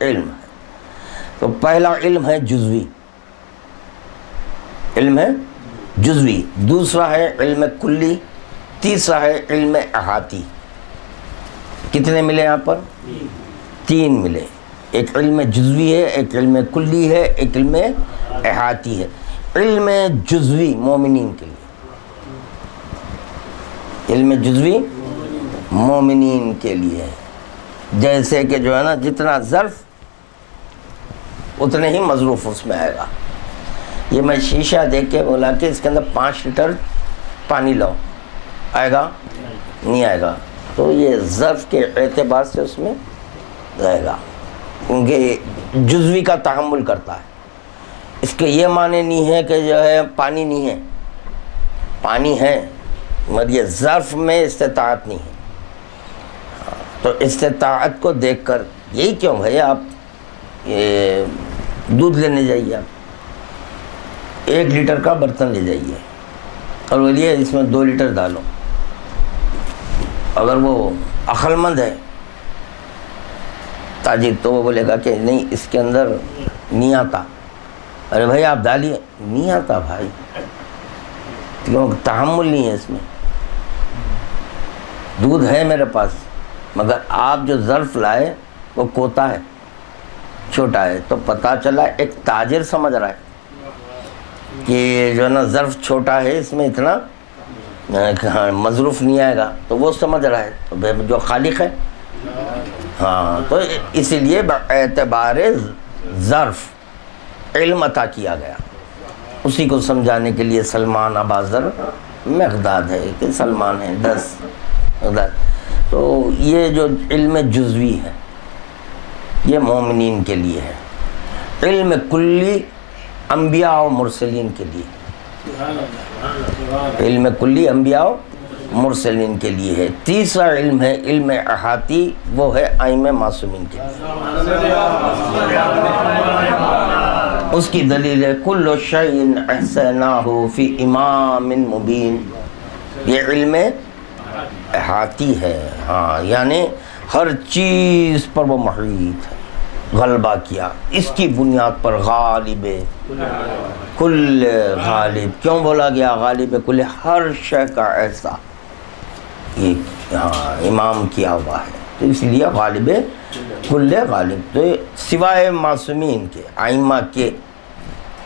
علم ہے. تو پہلا علم ہے جزوی، علم ہے جزوی. دوسرا ہے علم کلی. تیسرا ہے علم احاطی. کتنے ملے یہاں پر؟ 3 ملے. ایک علم جزوی ہے، ایک علم کلی ہے، ایک علم احاطی ہے. علم جزوی مومنین کے لیے، علم جزوی مومنین کے لیے. جیسے کہ جو ہے نا جتنا ظرف اتنے ہی مظروف اس میں آئے گا. یہ میں شیشہ دیکھ کے بولا کہ اس کے اندر 5 لیٹر پانی لاؤ، آئے گا؟ نہیں آئے گا. تو یہ ظرف کے اعتبار سے اس میں رہے گا، کیونکہ جزوی کا تحمل کرتا ہے. اس کے یہ معنی نہیں ہے کہ جو ہے پانی نہیں ہے، پانی ہے مگر یہ ظرف میں استطاعت نہیں ہے. تو استطاعت کو دیکھ کر یہی کیوں بھائی آپ دودھ لینے جائیے، آپ 1 لیٹر کا برتن لے جائیے اور بولیے اس میں 2 لیٹر ڈالو. اگر وہ عقل مند ہے تاجر تو وہ بولے گا کہ نہیں اس کے اندر نہیں آتا. ارے بھائی آپ ڈالیے، نہیں آتا بھائی، کیوں؟ تحمل نہیں ہے اس میں. دودھ ہے میرے پاس مگر آپ جو ظرف لائے وہ کوتا ہے، چھوٹا ہے. تو پتہ چلا ایک تاجر سمجھ رہا ہے کہ جو ہے نا ظرف چھوٹا ہے، اس میں اتنا مظروف نہیں آئے گا، تو وہ سمجھ رہا ہے. تو جو خالق ہے، ہاں، تو اسی لیے اعتبار ظرف علم عطا کیا گیا. اسی کو سمجھانے کے لیے سلمان اباذر مقداد ہے کہ سلمان ہے 10 مقداد. تو یہ جو علم جزوی ہے یہ مومنین کے لیے ہے. علم کلی انبیاء و مرسلین کے لیے، علم کلی انبیاء و مرسلین کے لیے ہے. تیسرا علم ہے علم احاطی، وہ ہے ائمہ معصومین کے لیے. اس کی دلیل ہے کل شیء احصیناہ فی امام مبین. یہ علم احاطی ہے، ہاں، یعنی ہر چیز پر وہ محیط ہے، غلبہ کیا. اس کی بنیاد پر غالب کل غالب کیوں بولا گیا؟ غالب کل، ہر شے کا ایسا یہ امام کیا ہوا ہے، تو اس لیے غالب کل غالب. تو سوائے معصومین کے ائمہ کے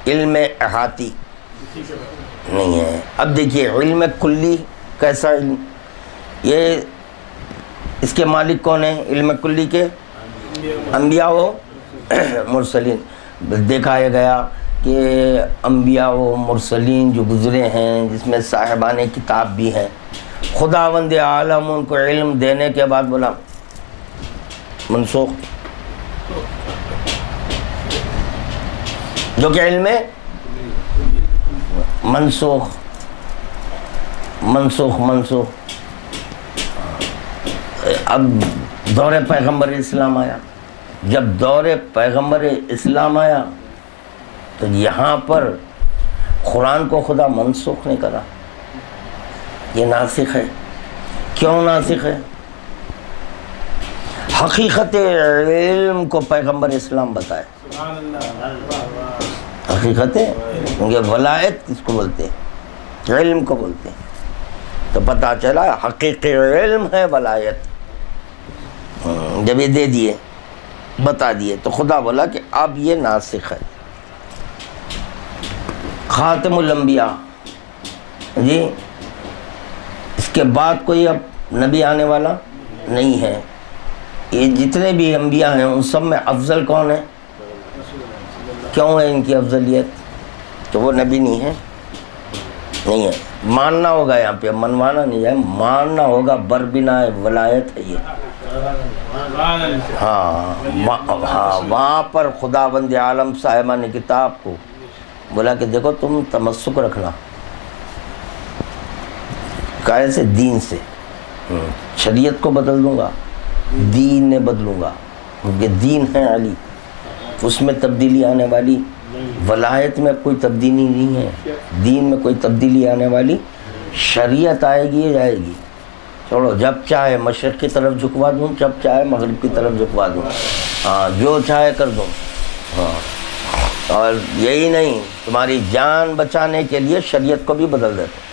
علم احاطی نہیں ہے. اب دیکھیے علم کلی کیسا علم، یہ اس کے مالک کون ہیں؟ علم کلی کے انبیاء و مرسلین. دیکھا گیا کہ انبیاء و مرسلین جو گزرے ہیں، جس میں صاحبان کتاب بھی ہیں، خداوند عالم ان کو علم دینے کے بعد بولا منسوخ، جو کہ علم ہے منسوخ منسوخ منسوخ۔ اب دور پیغمبر اسلام آیا، جب دور پیغمبر اسلام آیا تو یہاں پر قرآن کو خدا منسوخ نہیں کرا، یہ ناسخ ہے۔ کیوں ناسخ ہے؟ حقیقت علم کو پیغمبر اسلام بتائے، حقیقت ہے، کیونکہ ولایت کس کو بولتے ہیں؟ علم کو بولتے ہیں۔ تو پتہ چلا حقیقی علم ہے ولایت، جب یہ دے دیے بتا دیے تو خدا بولا کہ اب یہ ناسخ ہے۔ خاتم الانبیاء جی، اس کے بعد کوئی اب نبی آنے والا نہیں ہے۔ یہ جتنے بھی انبیاء ہیں ان سب میں افضل کون ہے؟ کیوں ہے ان کی افضلیت؟ کہ وہ نبی نہیں ہے، نہیں ہے۔ ماننا ہوگا یہاں پہ، منوانا نہیں ہے، ماننا ہوگا، بربنا ولایت ہے یہ۔ ہاں وہاں پر خداوند عالم صاحبان کتاب کو بولا کہ دیکھو تم تمسک رکھنا، کائے سے؟ دین سے۔ شریعت کو بدل دوں گا، دین نے بدلوں گا، کیونکہ دین ہے علی، اس میں تبدیلی آنے والی، ولایت میں کوئی تبدیلی نہیں ہے، دین میں کوئی تبدیلی آنے والی، شریعت آئے گی جائے گی۔ چھوڑو، جب چاہے مشرق کی طرف جھکوا دوں، جب چاہے مغرب کی طرف جھکوا دوں، ہاں جو چاہے کر دوں۔ ہاں، اور یہی نہیں، تمہاری جان بچانے کے لیے شریعت کو بھی بدل دیتے۔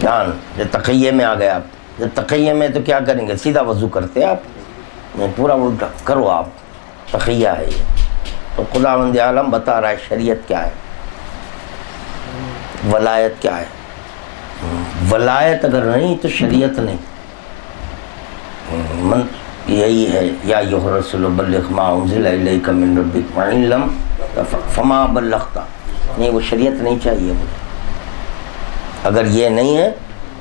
جان جو تقیے میں آ گئے آپ، جب تقیے میں تو کیا کریں گے؟ سیدھا وضو کرتے آپ، پورا الٹا کرو آپ، تقیہ ہے یہ۔ تو خداوند عالم بتا رہا ہے شریعت کیا ہے، ولایت کیا ہے۔ ولایت اگر نہیں تو شریعت نہیں۔ یہی ہے، یا ایھا الرسول بلغ ما انزل الیک من ربک وان لم فما بلغت۔ نہیں، وہ شریعت نہیں چاہیے مجھے، اگر یہ نہیں ہے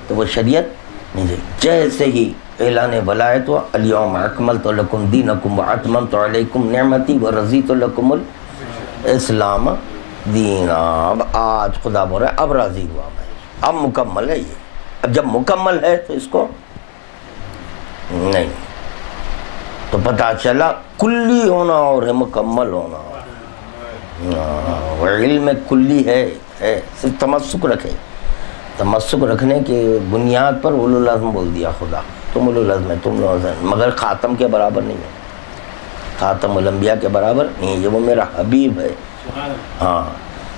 تو وہ شریعت نہیں چاہیے۔ جیسے ہی اعلان ولایت ہوا، الیوم اکملت لکم دینکم واتممت علیکم نعمتی ورضیت لکم الاسلام دینا۔ اب آج خدا بول رہا ہے اب راضی ہوا میں، اب مکمل ہے یہ۔ اب جب مکمل ہے تو اس کو نہیں، تو پتہ چلا کلی ہونا اور ہے مکمل ہونا۔ وہ علم کلی ہے، صرف تمسک رکھے۔ تمسک رکھنے کے بنیاد پر اولو العزم بول دیا خدا، تم اولو العزم ہے، تم اولو العزم، مگر خاتم کے برابر نہیں ہے، خاتم الانبیاء کے برابر نہیں ہے۔ یہ وہ میرا حبیب ہے، ہاں،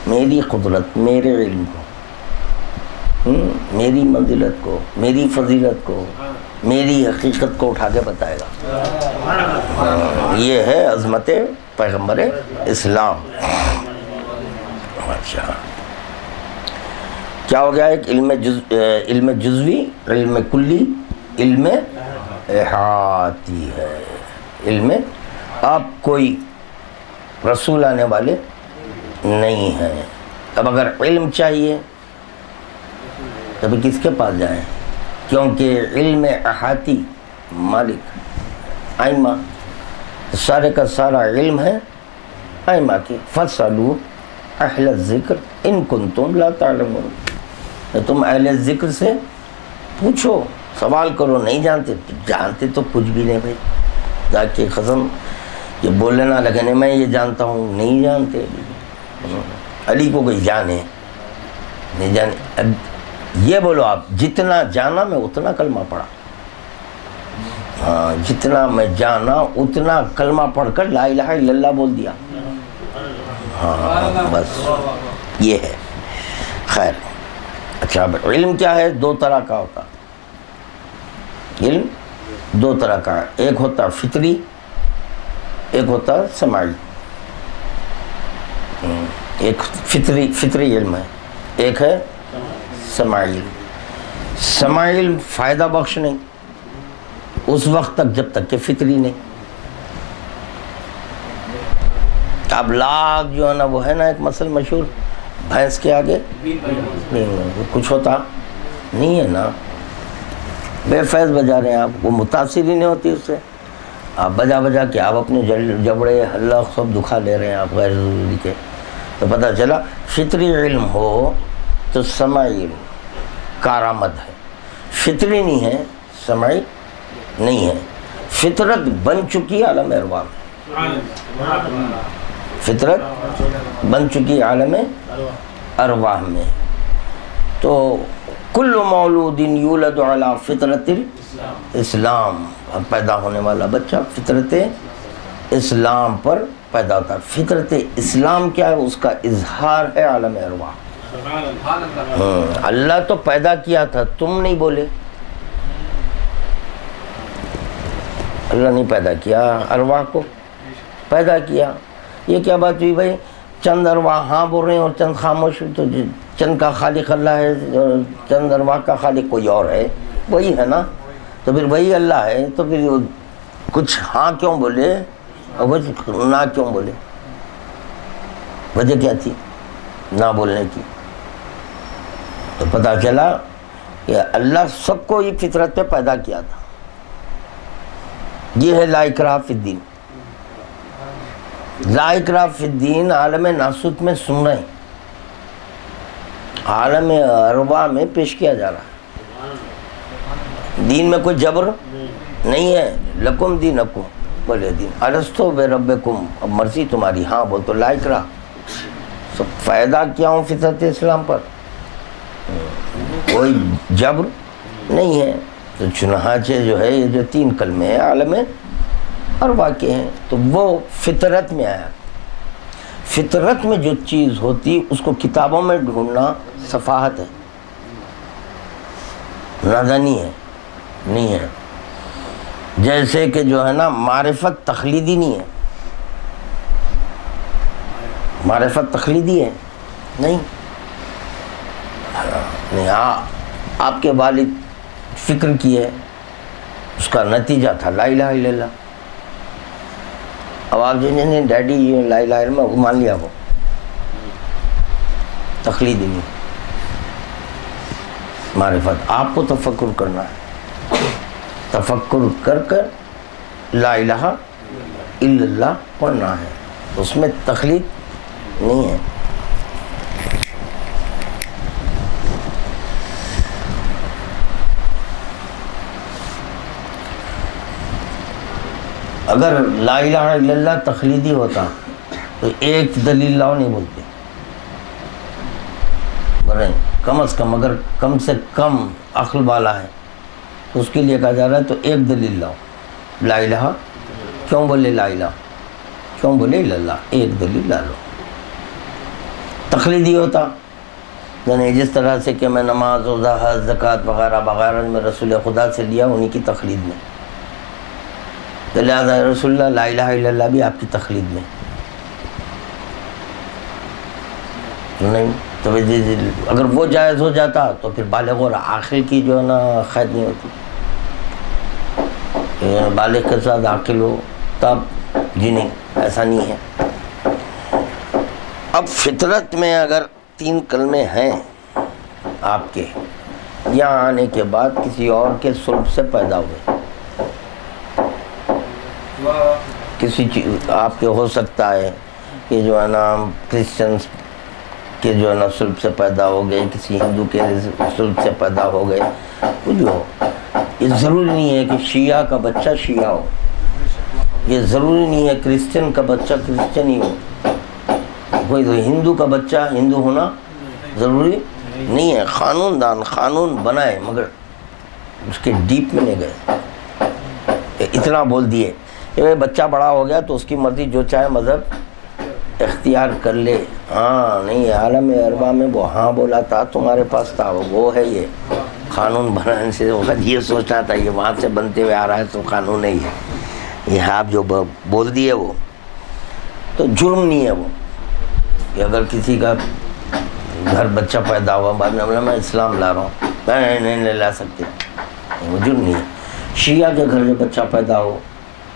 میری قدرت، میرے علم کو، میری منزلت کو، میری فضیلت کو، میری حقیقت کو اٹھا کے بتائے گا۔ یہ ہے عظمت پیغمبر اسلام۔ اچھا، کیا ہو گیا؟ ایک علم جزوی، علم کلی، علم احاطی ہے۔ علم، اب کوئی رسول آنے والے نہیں ہیں۔ اب اگر علم چاہیے تب کس کے پاس جائیں؟ کیونکہ علم احاطی مالک ائمہ، سارے کا سارا علم ہے ائمہ کی۔ فَاسْأَلُوا اہل الذکر ان کنتم لا تعلمون۔ تم اہل ذکر سے پوچھو، سوال کرو، نہیں جانتے؟ جانتے تو کچھ بھی نہیں بھائی، جا کے قسم یہ بولنے نہ لگنے میں یہ جانتا ہوں، نہیں جانتے۔ علی کو کوئی جانے نہیں جانے؟ اب یہ بولو آپ، جتنا جانا میں اتنا کلمہ پڑھا، ہاں، جتنا میں جانا اتنا کلمہ پڑھ کر لا الہ الا اللہ بول دیا، ہاں بس یہ ہے۔ خیر، اچھا، علم کیا ہے؟ دو طرح کا ہوتا، علم دو طرح کا ہے، ایک ہوتا فطری، ایک ہوتا سماعی۔ ایک فطری علم ہے، ایک ہے سماعی علم۔ سماعی علم فائدہ بخش نہیں اس وقت تک جب تک کہ فطری نہیں۔ اب لاکھ جو ہے نا، وہ ہے نا ایک مثل مشہور، بھینس کے آگے کچھ ہوتا نہیں ہے نا، بے فیض بجا رہے ہیں آپ، وہ متاثر ہی نہیں ہوتی اس سے، آپ بجا بجا کے آپ اپنے جبڑے حلق سب دکھا لے رہے ہیں آپ غیر ضروری کے. تو پتہ چلا فطری علم ہو تو سمعی علم کارآمد ہے، فطری نہیں ہے سمعی نہیں ہے. فطرت بن چکی عالم ارواح میں، فطرت بن چکی عالم ارواح میں. تو کل مولود یولد علی فطرت الاسلام، پیدا ہونے والا بچہ فطرت اسلام پر پیدا ہوتا ہے. فطرت اسلام کیا ہے؟ اس کا اظہار ہے عالم ارواح. اللہ تو پیدا کیا تھا، تم نہیں بولے. اللہ نہیں پیدا کیا، ارواح کو پیدا کیا. یہ کیا بات ہوئی بھائی؟ چند ارواح ہاں بول رہے ہیں اور چند خاموش. تو چند کا خالق اللہ ہے اور چند ارواح کا خالق کوئی اور ہے، وہی ہے نا. تو پھر وہی اللہ ہے، تو پھر کچھ ہاں کیوں بولے اور کچھ نہ کیوں بولے؟ وجہ کیا تھی نہ بولنے کی؟ تو پتہ چلا کہ اللہ سب کو یہ فطرت پہ پیدا کیا تھا. یہ ہے لا اکراہ فی الدین. لا اکراہ فی الدین عالم ناسوت میں سن رہے ہیں، عالم ارواح میں پیش کیا جا رہا ہے. دین میں کوئی جبر نہیں ہے. لکم دینکم ولی دین، الستو بربکم، اب مرضی تمہاری، ہاں بول تو لا اکراہ. سب فائدہ کیا ہوں فطرت اسلام پر، کوئی جبر نہیں ہے. تو چنانچہ جو ہے یہ جو 3 کلمے ہیں عالم ارواح کے ہیں، تو وہ فطرت میں آیا. فطرت میں جو چیز ہوتی اس کو کتابوں میں ڈھونڈنا سفاہت ہے، نادانی ہے، نہیں ہے. جیسے کہ جو ہے نا معرفت تخلیدی نہیں ہے. معرفت تخلیدی ہے نہیں. آپ کے والد فکر کی ہے، اس کا نتیجہ تھا لا الہ الا اللہ. اب آپ جن ڈیڈی لا الہ الا اللہ مان لیا، وہ تخلیدی نہیں. معرفت آپ کو تفکر کرنا ہے، تفکر کر کر لا الہ الا اللہ پڑھنا ہے، اس میں تخلید نہیں ہے. اگر لا الہ الا اللہ تخلیدی ہوتا تو ایک دلیل لاؤ نہیں بولتے. کم از کم اگر کم سے کم عقل والا ہے تو اس کے لیے کہا جا رہا ہے تو ایک دلیل لاؤ. لا الہ کیوں بولے، لا الہ کیوں بولے الا اللہ، ایک دلیل لا لو. تخلیدی ہوتا یعنی جس طرح سے کہ میں نماز روزہ حج زکوٰۃ وغیرہ وغیرہ میں رسول خدا سے لیا، انہی کی تخلید میں، تو لہٰذا رسول اللہ لا الہ الا اللہ بھی آپ کی تخلید میں نہیں. تو اگر وہ جائز ہو جاتا تو پھر بالغ اور عاقل کی جو ہے نا قید نہیں ہوتی. بالغ کے ساتھ عاقل ہو تب جی نہیں، ایسا نہیں ہے. اب فطرت میں اگر 3 کلمے ہیں آپ کے، یہاں آنے کے بعد کسی اور کے صلب سے پیدا ہوئے، کسی چیز آپ کے ہو سکتا ہے کہ جو ہے نا کرسچنس کے جو ہے نا صلب سے پیدا ہو گئے، کسی ہندو کے صلب سے پیدا ہو گئے، کچھ ہو. یہ ضروری نہیں ہے کہ شیعہ کا بچہ شیعہ ہو، یہ ضروری نہیں ہے کرسچن کا بچہ کرسچن ہی ہو. کوئی ہندو کا بچہ ہندو ہونا ضروری نہیں ہے. قانون دان قانون بنائے مگر اس کے ڈیپ میں نہیں گئے. اتنا بول دیے کہ بچہ بڑا ہو گیا تو اس کی مرضی جو چاہے مذہب اختیار کر لے. ہاں نہیں، عالم ارواح میں وہ ہاں بولا تھا، تمہارے پاس تھا، وہ ہے. یہ قانون بنانے سے وقت یہ سوچا تھا یہ وہاں سے بنتے ہوئے آ رہا ہے تو قانون نہیں ہے. یہ آپ جو بول دیے وہ تو جرم نہیں ہے. وہ کہ اگر کسی کا گھر بچہ پیدا ہوا بعد میں اسلام لا رہا ہوں، نہیں لا سکتے، وہ جرم نہیں ہے. شیعہ کے گھر جو بچہ پیدا ہو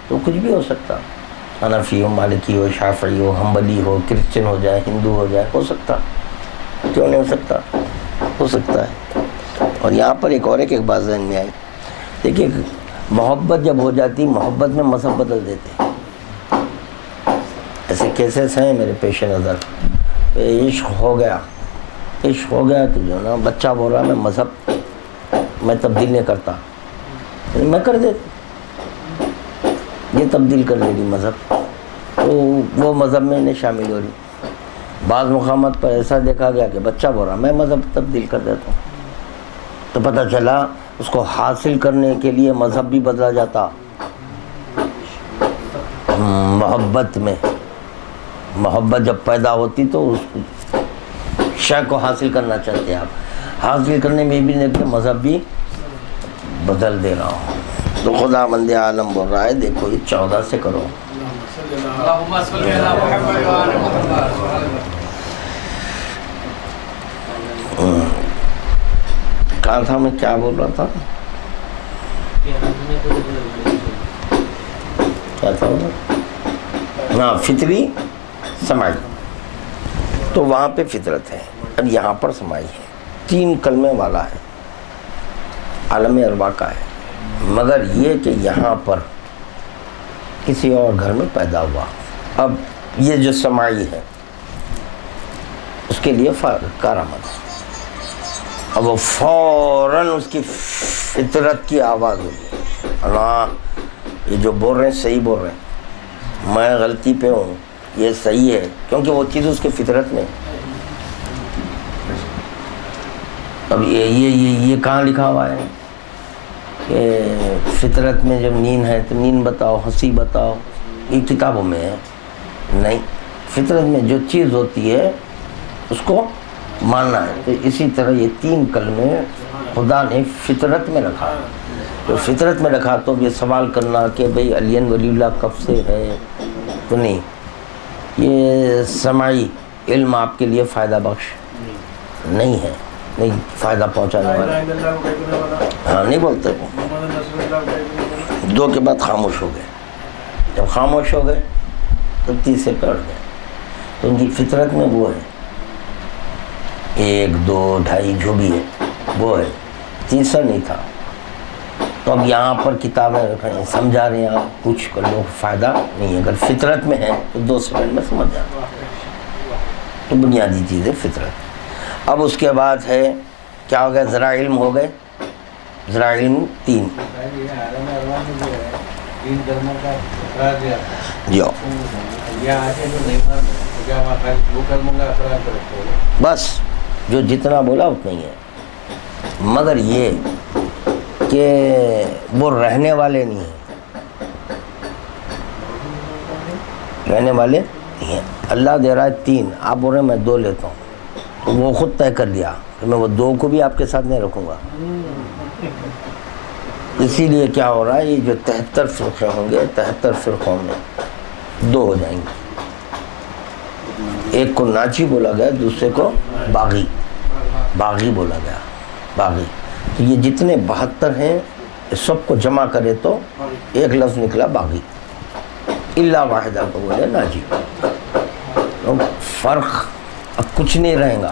تو کچھ بھی ہو سکتا، حنفی ہو، مالکی ہو، شافعی ہو، حنبلی ہو، کرسچن ہو جائے، ہندو ہو جائے، ہو سکتا. کیوں نہیں ہو سکتا؟ ہو سکتا ہے. اور یہاں پر ایک اور ایک بات ذہن میں آئی، دیکھیے محبت جب ہو جاتی، محبت میں مذہب بدل دیتے. ایسے کیسز ہیں میرے پیش نظر، عشق ہو گیا تو جو نا بچہ بول رہا میں مذہب میں تبدیل نہیں کرتا، میں کر دیتا، یہ تبدیل کر دے گی مذہب، تو وہ مذہب میں نہیں شامل ہو رہی. بعض مقامات پر ایسا دیکھا گیا کہ بچہ بول رہا میں مذہب تبدیل کر دیتا ہوں، تو پتہ چلا اس کو حاصل کرنے کے لیے مذہب بھی بدلا جاتا. محبت جب پیدا ہوتی تو اس شے کو حاصل کرنا چاہتے ہیں آپ، حاصل کرنے میں بھی نہیں کہ مذہب بھی بدل دے رہا ہوں. تو خدا مند عالم بول رہا ہے دیکھو یہ 14 سے کرو. کہاں تھا میں، کیا بول رہا تھا، کیا تھا ہاں، فطری سمائی. تو وہاں پہ فطرت ہے، اب یہاں پر سمائی ہے. 3 کلمے والا ہے، عالم ارواح کا ہے، مگر یہ کہ یہاں پر کسی اور گھر میں پیدا ہوا. اب یہ جو سمائی ہے اس کے لیے کارآمد ہے. اب وہ فوراً اس کی فطرت کی آواز ہوگی، اللہ یہ جو بول رہے ہیں صحیح بول رہے ہیں، میں غلطی پہ ہوں، یہ صحیح ہے، کیونکہ وہ چیز اس کی فطرت میں. اب یہ کہاں لکھا ہوا ہے کہ فطرت میں جب نیند ہے تو نیند بتاؤ، ہنسی بتاؤ، یہ کتابوں میں ہے نہیں. فطرت میں جو چیز ہوتی ہے اس کو ماننا ہے. تو اسی طرح یہ 3 کلمے خدا نے فطرت میں رکھا، تو فطرت میں رکھا تو یہ سوال کرنا کہ بھئی علی ولی اللہ کب سے ہے، تو نہیں. یہ سماعی علم آپ کے لیے فائدہ بخش نہیں ہے، نہیں فائدہ پہنچانے والا. ہاں نہیں بولتے وہ 2 کے بعد خاموش ہو گئے. جب خاموش ہو گئے تو تیسرے پہ اڑ گئے. تو ان کی فطرت میں وہ ہے 1 2 2.5 جو بھی ہے وہ ہے، تیسرا نہیں تھا. تو اب یہاں پر کتابیں رکھیں، سمجھا رہے ہیں آپ، کچھ کر لو فائدہ نہیں ہے. اگر فطرت میں ہے تو 2 سیکنڈ میں سمجھ جاتا. تو بنیادی چیز ہے فطرت. اب اس کے بعد ہے کیا ہو گیا، ذرا علم ہو گئے. ذرا علم 3 جو بس جو جتنا بولا اتنا ہی ہے. مگر یہ کہ وہ رہنے والے نہیں ہیں، رہنے والے نہیں ہیں. اللہ دے رہا ہے 3، آپ بول رہے ہیں میں 2 لیتا ہوں، تو وہ خود طے کر لیا کہ میں وہ 2 کو بھی آپ کے ساتھ نہیں رکھوں گا. اسی لیے کیا ہو رہا ہے، یہ جو 73 فرقے ہوں گے، 73 فرقوں میں 2 ہو جائیں گے. ایک کو ناچی بولا گیا، دوسرے کو باغی بولا گیا، باغی. تو یہ جتنے 72 ہیں سب کو جمع کرے تو ایک لفظ نکلا باغی. الا واحدہ کو بولے ناجی. فرق اب کچھ نہیں رہے گا،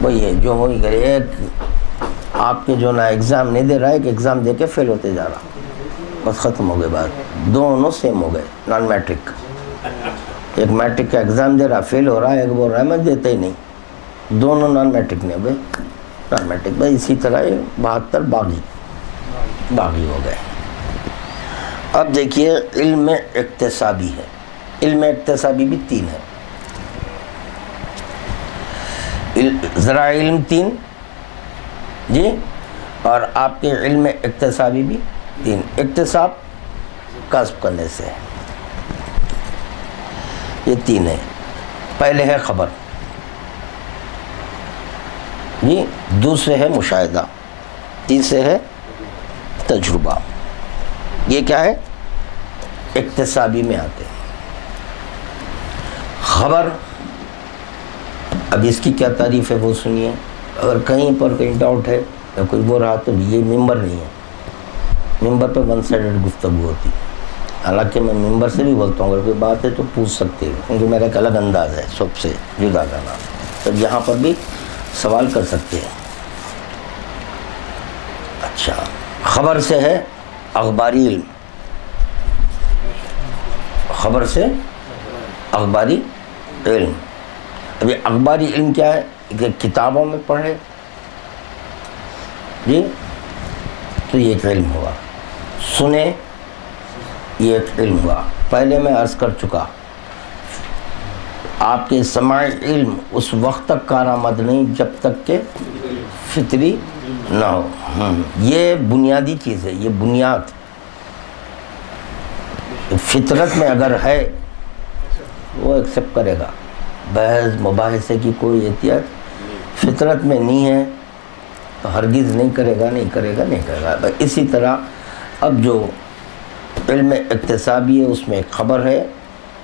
وہی ہے جو وہی کرے. ایک آپ کے جو نا ایگزام نہیں دے رہا ہے، ایک ایگزام دے کے فیل ہوتے جا رہا، بس ختم ہو گئے بات. دونوں سیم ہو گئے. نان میٹرک، ایک میٹرک کا ایگزام دے رہا فیل ہو رہا ہے، ایک بول رہا ہے میں دیتا ہی نہیں. دونوں نان میٹرک نے بھائی نان میٹرک بھائی. اسی طرح 72 باغی ہو گئے. اب دیکھیے علم اکتسابی ہے. علم اکتسابی بھی 3 ہے. ذرا علم 3 جی، اور آپ کے علم اکتسابی بھی 3. اکتساب کسب کرنے سے، یہ 3 ہے. پہلے ہے خبر جی، دوسرے ہے مشاہدہ، تیسرے ہے تجربہ. یہ کیا ہے، اکتسابی میں آتے ہیں. خبر، اب اس کی کیا تعریف ہے وہ سنیے. اگر کہیں پر کہیں ڈاؤٹ ہے یا کوئی بول رہا تو یہ ممبر نہیں ہے. ممبر پہ 1 سائیڈڈ گفتگو ہوتی ہے. حالانکہ میں ممبر سے بھی بولتا ہوں، اگر کوئی بات ہے تو پوچھ سکتے ہیں، کیونکہ میرا ایک الگ انداز ہے سب سے جدا کرنا. تو یہاں پر بھی سوال کر سکتے ہیں. اچھا، خبر سے ہے اخباری علم، خبر سے اخباری علم. ابھی اخباری علم کیا ہے کہ کتابوں میں پڑھے جی تو یہ ایک علم ہوا، سنے یہ ایک علم ہوا. پہلے میں عرض کر چکا آپ کے سماع علم اس وقت تک کارآمد نہیں جب تک کہ فطری نہ ہو. یہ بنیادی چیز ہے، یہ بنیاد. فطرت میں اگر ہے وہ ایکسیپٹ کرے گا. بحث مباحثے کی کوئی احتیاط فطرت میں نہیں ہے تو ہرگز نہیں کرے گا. اسی طرح اب جو علم اکتسابی ہے اس میں ایک خبر ہے،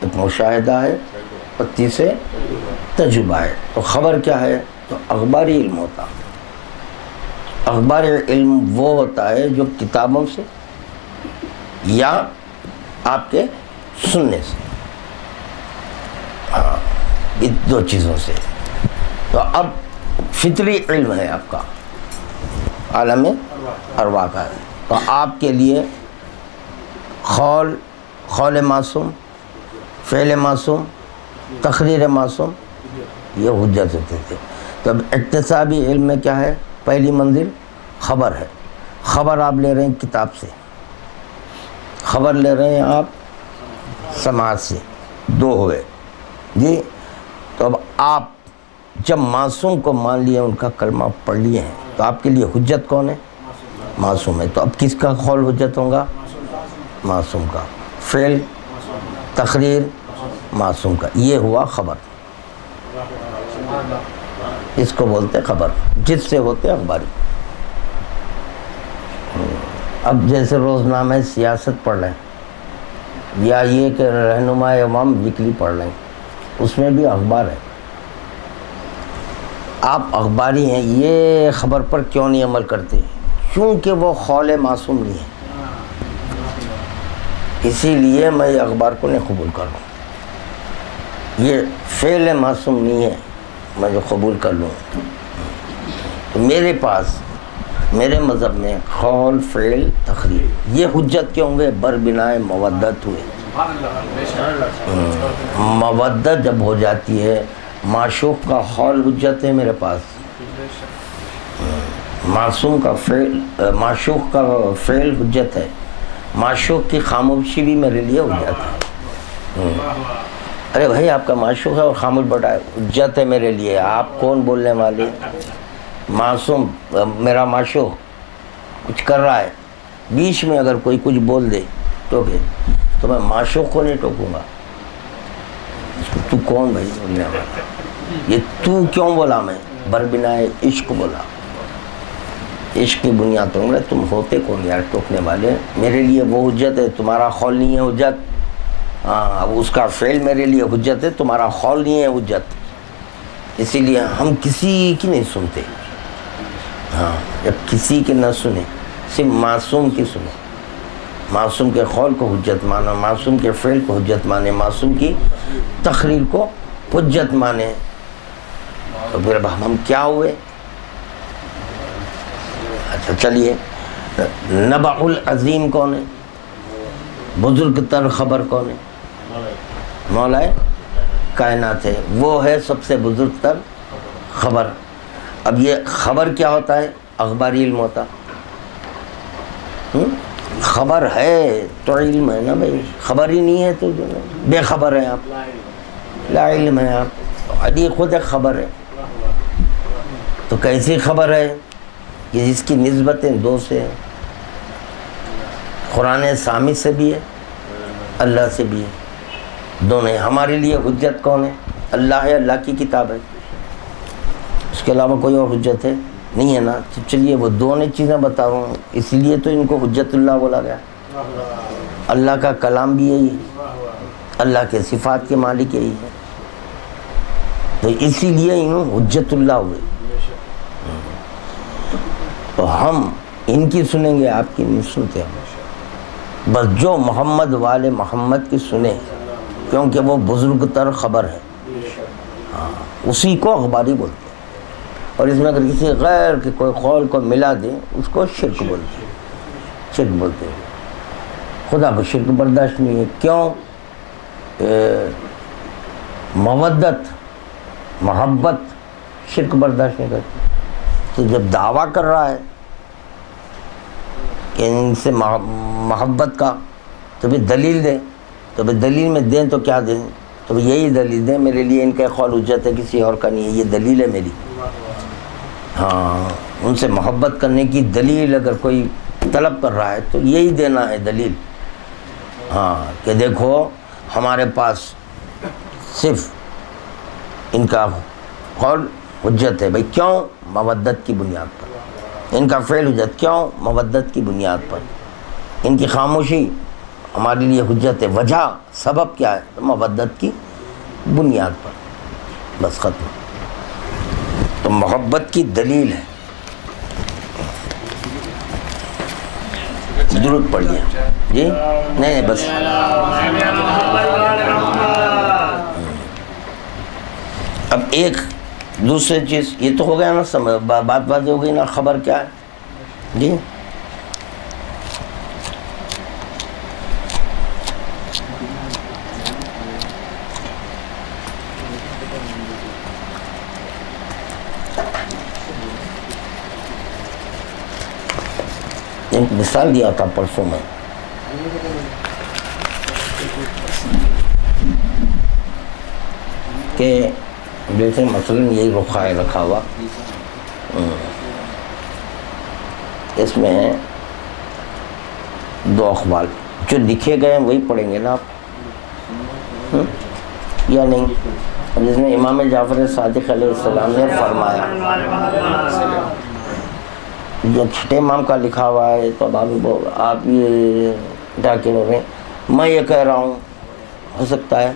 ایک مشاہدہ ہے اور تیسرے تجربہ ہے. تو خبر کیا ہے تو اخباری علم ہوتا. اخباری علم وہ ہوتا ہے جو کتابوں سے یا آپ کے سننے سے، ہاں ان دو چیزوں سے. تو اب فطری علم ہے آپ کا، عالم ارواح کا ہے. تو آپ کے لیے قول معصوم، فعل معصوم، تقریر معصوم یہ حجت ہوتے تھے. تو اب اکتسابی علم میں کیا ہے؟ پہلی منزل خبر ہے. خبر آپ لے رہے ہیں کتاب سے، خبر لے رہے ہیں آپ سماعت سے، دو ہوئے جی. تو اب آپ جب معصوم کو مان لیے، ان کا کلمہ پڑھ لیے ہیں تو آپ کے لیے حجت کون ہے؟ معصوم ہے. تو اب کس کا قول حجت ہوگا؟ معصوم کا. فعل تقریر معصوم کا. یہ ہوا خبر، اس کو بولتے خبر، جس سے ہوتے اخباری. اب جیسے روزنامہ سیاست پڑھ لیں یا یہ کہ رہنما امام ویکلی پڑھ لیں، اس میں بھی اخبار ہے. آپ اخباری ہیں، یہ خبر پر کیوں نہیں عمل کرتے؟ کیونکہ وہ قول معصوم نہیں ہے. اسی لیے میں یہ اخبار کو نہیں قبول کر لوں. یہ فعل معصوم نہیں ہے میں جو قبول کر لوں. تو میرے پاس میرے مذہب میں قول، فعل، تقریر یہ حجت کیوں ہوئے؟ بربنائے مودت ہوئے. مودت جب ہو جاتی ہے، معشوق کا قول حجت ہے میرے پاس، معصوم کا فعل، معشوق کا فعل حجت ہے، معشوق کی خاموشی بھی میرے لیے حجت ہے. ارے بھائی آپ کا معشوق ہے اور خاموش بیٹھا ہے، حجت ہے میرے لیے. آپ کون بولنے والے؟ معصوم میرا معشوق کچھ کر رہا ہے، بیچ میں اگر کوئی کچھ بول دے ٹوکے تو میں معشوق کو نہیں ٹوکوں گا. تو کون بھائی بولنے والا؟ یہ تو کیوں بولا؟ میں بربنائے عشق بولا. عشق کی بنیاد تو تم ہوتے کون یار ٹوکنے والے؟ میرے لیے وہ حجت ہے، تمہارا قول نہیں ہے حجت. ہاں اب اس کا فعل میرے لیے حجت ہے، تمہارا قول نہیں ہے حجت. اسی لیے ہم کسی کی نہیں سنتے. ہاں جب کسی کی نہ سنیں، صرف معصوم کی سنیں. معصوم کے قول کو حجت مانا، معصوم کے فعل کو حجت مانے، معصوم کی تقریر کو حجت مانے. تو پھر اب ہم کیا ہوئے؟ اچھا چلیے، نبع العظیم کون ہے؟ بزرگ تر خبر کون ہے؟ مولا کائنات ہے، وہ ہے سب سے بزرگ تر خبر. اب یہ خبر کیا ہوتا ہے؟ اخباری علم ہوتا. خبر ہے تو علم ہے نا بھائی. خبر ہی نہیں ہے تو بے خبر ہے آپ، لا علم ہے آپ. علی خود ایک خبر ہے. تو کیسی خبر ہے کہ جس کی نسبتیں دو سے ہیں؟ قرآن سامی سے بھی ہے، اللہ سے بھی ہے، دونوں ہیں. ہمارے لیے حجت کون ہے؟ اللہ ہے، اللہ کی کتاب ہے. اس کے علاوہ کوئی اور حجت ہے؟ نہیں ہے نا. تو چلیے وہ دونوں چیزیں بتا رہا ہوں، اس لیے تو ان کو حجت اللہ بولا گیا. اللہ کا کلام بھی یہی ہے، اللہ کے صفات کے مالک یہی ہے. تو اسی لیے انہوں حجت اللہ ہوئے. تو ہم ان کی سنیں گے، آپ کی نہیں سنتے. ہم بس جو محمد والے محمد کی سنیں، کیونکہ وہ بزرگ تر خبر ہے. ہاں اسی کو اخباری بولتے ہیں. اور اس میں اگر کسی غیر کے کوئی قول کو ملا دے اس کو شرک بولتے ہیں، شرک بولتے ہیں۔ خدا کو شرک برداشت نہیں ہے، کیوں؟ مودت، محبت شرک برداشت نہیں کرتی۔ تو جب دعویٰ کر رہا ہے کہ ان سے محبت کا، تو بھی دلیل دیں، تو بھی دلیل میں دیں تو کیا دیں؟ تو بھی یہی دلیل دیں، میرے لیے ان کا قول حجت ہے، کسی اور کا نہیں ہے، یہ دلیل ہے میری۔ ہاں، ان سے محبت کرنے کی دلیل اگر کوئی طلب کر رہا ہے تو یہی دینا ہے دلیل، ہاں، کہ دیکھو ہمارے پاس صرف ان کا قول حجت ہے۔ بھئی کیوں؟ مودت کی بنیاد پر۔ ان کا فعل حجت، کیوں؟ مودت کی بنیاد پر۔ ان کی خاموشی ہمارے لیے حجت ہے، وجہ سبب کیا ہے؟ مودت کی بنیاد پر، بس ختم۔ تو محبت کی دلیل ہے۔ درود پڑھیے جی، نہیں بس اب ایک دوسری چیز یہ تو ہو گیا نا، بات واضح ہو گئی نا، خبر کیا ہے جی؟ ایک مثال دیا تھا پرسوں میں کہ جیسے مثلاً یہی رخا ہے رکھا ہوا، اس میں دو اخبار جو لکھے گئے ہیں وہی پڑھیں گے نا آپ، یا نہیں؟ جس میں امام جعفر صادق علیہ السلام نے فرمایا، جو چھٹے امام کا لکھا ہوا ہے تو آپ یہ ڈاکے ہو رہے ہیں، میں یہ کہہ رہا ہوں، ہو سکتا ہے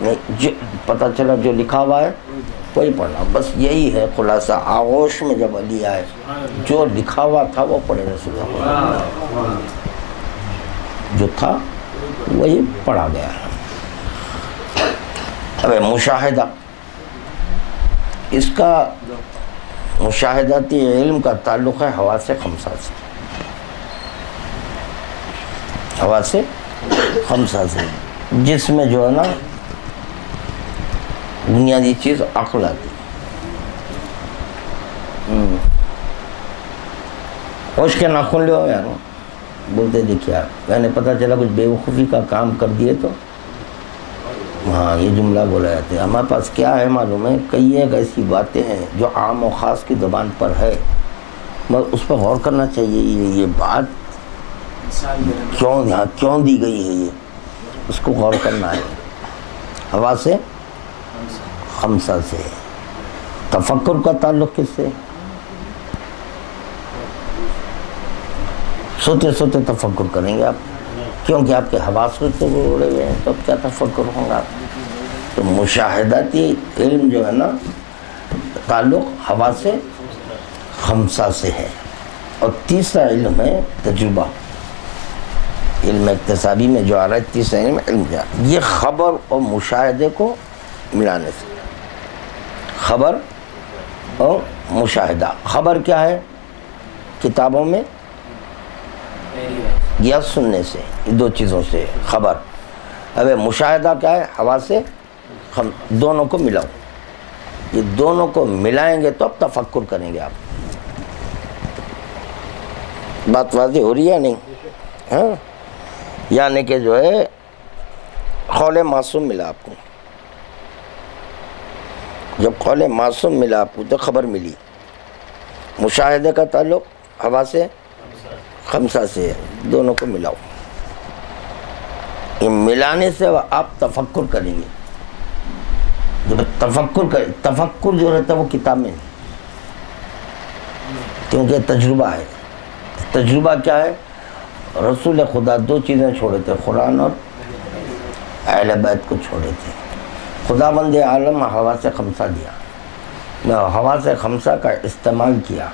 نہیں، پتہ چلا جو لکھا ہوا ہے وہی پڑھنا، بس یہی ہے خلاصہ۔ آغوش میں جب علی آئے جو لکھا ہوا تھا وہ پڑھے رسول اللہ، جو تھا وہی پڑھا گیا ہے۔ اب مشاہدہ، اس کا مشاہداتی علم کا تعلق ہے حواس خمسہ سے، حواس خمسہ سے، جس میں جو ہے نا بنیادی چیز عقل آتی۔ ہوش کے ناخن لو یار، بولتے دیکھیے آپ، میں نے پتہ چلا کچھ بے وقوفی کا کام کر دیے تو ہاں یہ جملہ بولا جاتا ہے۔ ہمارے پاس کیا ہے معلوم ہے، کئی ایک ایسی باتیں ہیں جو عام و خاص کی زبان پر ہے، مگر اس پر غور کرنا چاہیے، یہ بات کیوں دی گئی ہے، یہ اس کو غور کرنا ہے۔ حواس سے خمسہ سے، تفکر کا تعلق کس سے؟ سوتے سوتے تفکر کریں گے آپ، کیونکہ آپ کے حواس تو اڑے ہوئے ہیں، تو اب کیا تفکر ہوگا؟ تو مشاہداتی علم جو ہے نا تعلق حواس خمسہ سے ہے۔ اور تیسرا علم ہے تجربہ، علم اکتسابی میں جو آ رہا ہے تیسرا علم، علم کیا؟ یہ خبر اور مشاہدے کو ملانے سے، خبر اور مشاہدہ۔ خبر کیا ہے؟ کتابوں میں یا سننے سے، یہ دو چیزوں سے خبر۔ اب مشاہدہ کیا ہے؟ حواس سے دونوں کو ملاؤ، یہ دونوں کو ملائیں گے تو اب تفکر کریں گے آپ۔ بات واضح ہو رہی ہے نہیں؟ ہاں، یعنی کہ جو ہے قول معصوم ملا آپ کو، جب قول معصوم ملا آپ کو تو خبر ملی۔ مشاہدے کا تعلق حواس سے خمسہ سے ہے، دونوں کو ملاؤ، یہ ملانے سے آپ تفکر کریں گے۔ جب تفکر جو رہتا ہے وہ کتاب میں نہیں، کیونکہ تجربہ ہے۔ تجربہ کیا ہے؟ رسول خدا دو چیزیں چھوڑے تھے، قرآن اور اہل بیت کو چھوڑے تھے۔ خدا بند عالم حواس خمسہ دیا، حواس خمسہ کا استعمال کیا،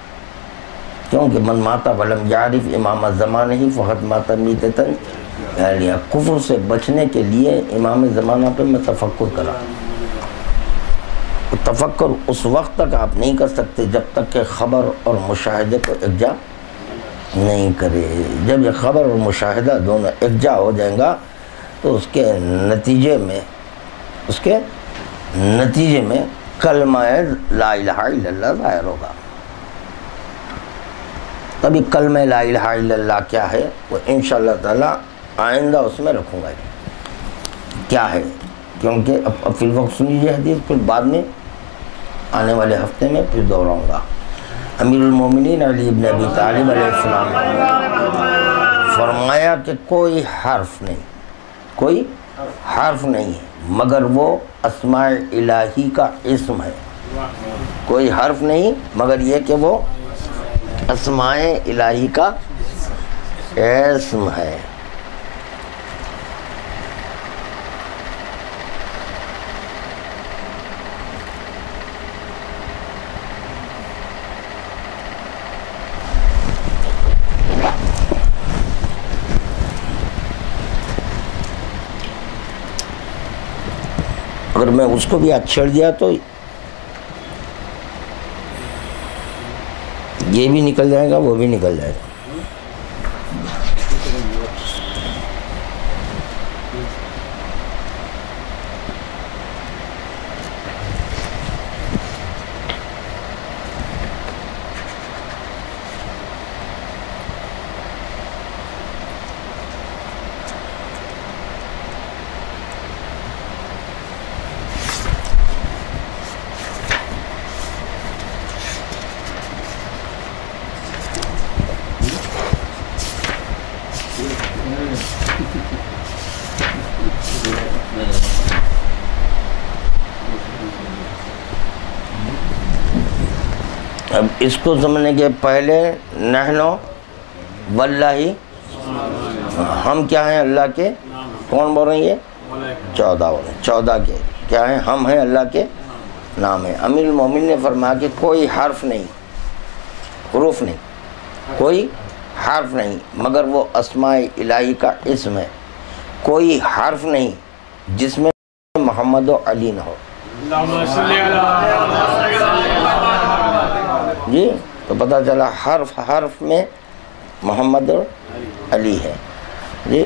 کیونکہ من ماتا ولم یعرف امام زمانہ ہی فقط ماتا میتتن اہلیہ، کفر سے بچنے کے لیے امام زمانہ پہ میں تفکر کرا، تفکر اس وقت تک آپ نہیں کر سکتے جب تک کہ خبر اور مشاہدے کو یکجا نہیں کرے. جب یہ خبر اور مشاہدہ دونوں یکجا ہو جائیں گا تو اس کے نتیجے میں کلمہ لا الہ الا اللہ ظاہر ہوگا. تبھی کلمہ لا الہ الا اللہ کیا ہے وہ انشاءاللہ تعالی آئندہ اس میں رکھوں گا کیا ہے, کیونکہ اب فی الوقت سن لیجیے حدیث, پھر بعد میں آنے والے ہفتے میں پھر دہراؤں گا. امیر المومنین علی ابن ابی طالب علیہ السلام نے فرمایا کہ کوئی حرف نہیں مگر وہ اسماء الہی کا اسم ہے. کوئی حرف نہیں مگر یہ کہ وہ اسماء الہی کا اسم ہے. اگر میں اس کو بھی ہاتھ چھیڑ دیا تو یہ بھی نکل جائے گا, وہ بھی نکل جائے گا. اب اس کو سمجھنے کے پہلے نحنو واللہ, ہم کیا ہیں اللہ کے, کون بول رہے ہیں یہ 14 کے کیا ہیں, ہم ہیں اللہ کے نام ہے. امیر المومنین نے فرمایا کہ کوئی حرف نہیں, حروف نہیں, کوئی حرف نہیں مگر وہ اسماء الہی کا اسم ہے. کوئی حرف نہیں جس میں محمد و علی نہ ہو. جی تو پتہ چلا حرف میں محمد اور علی ہے. جی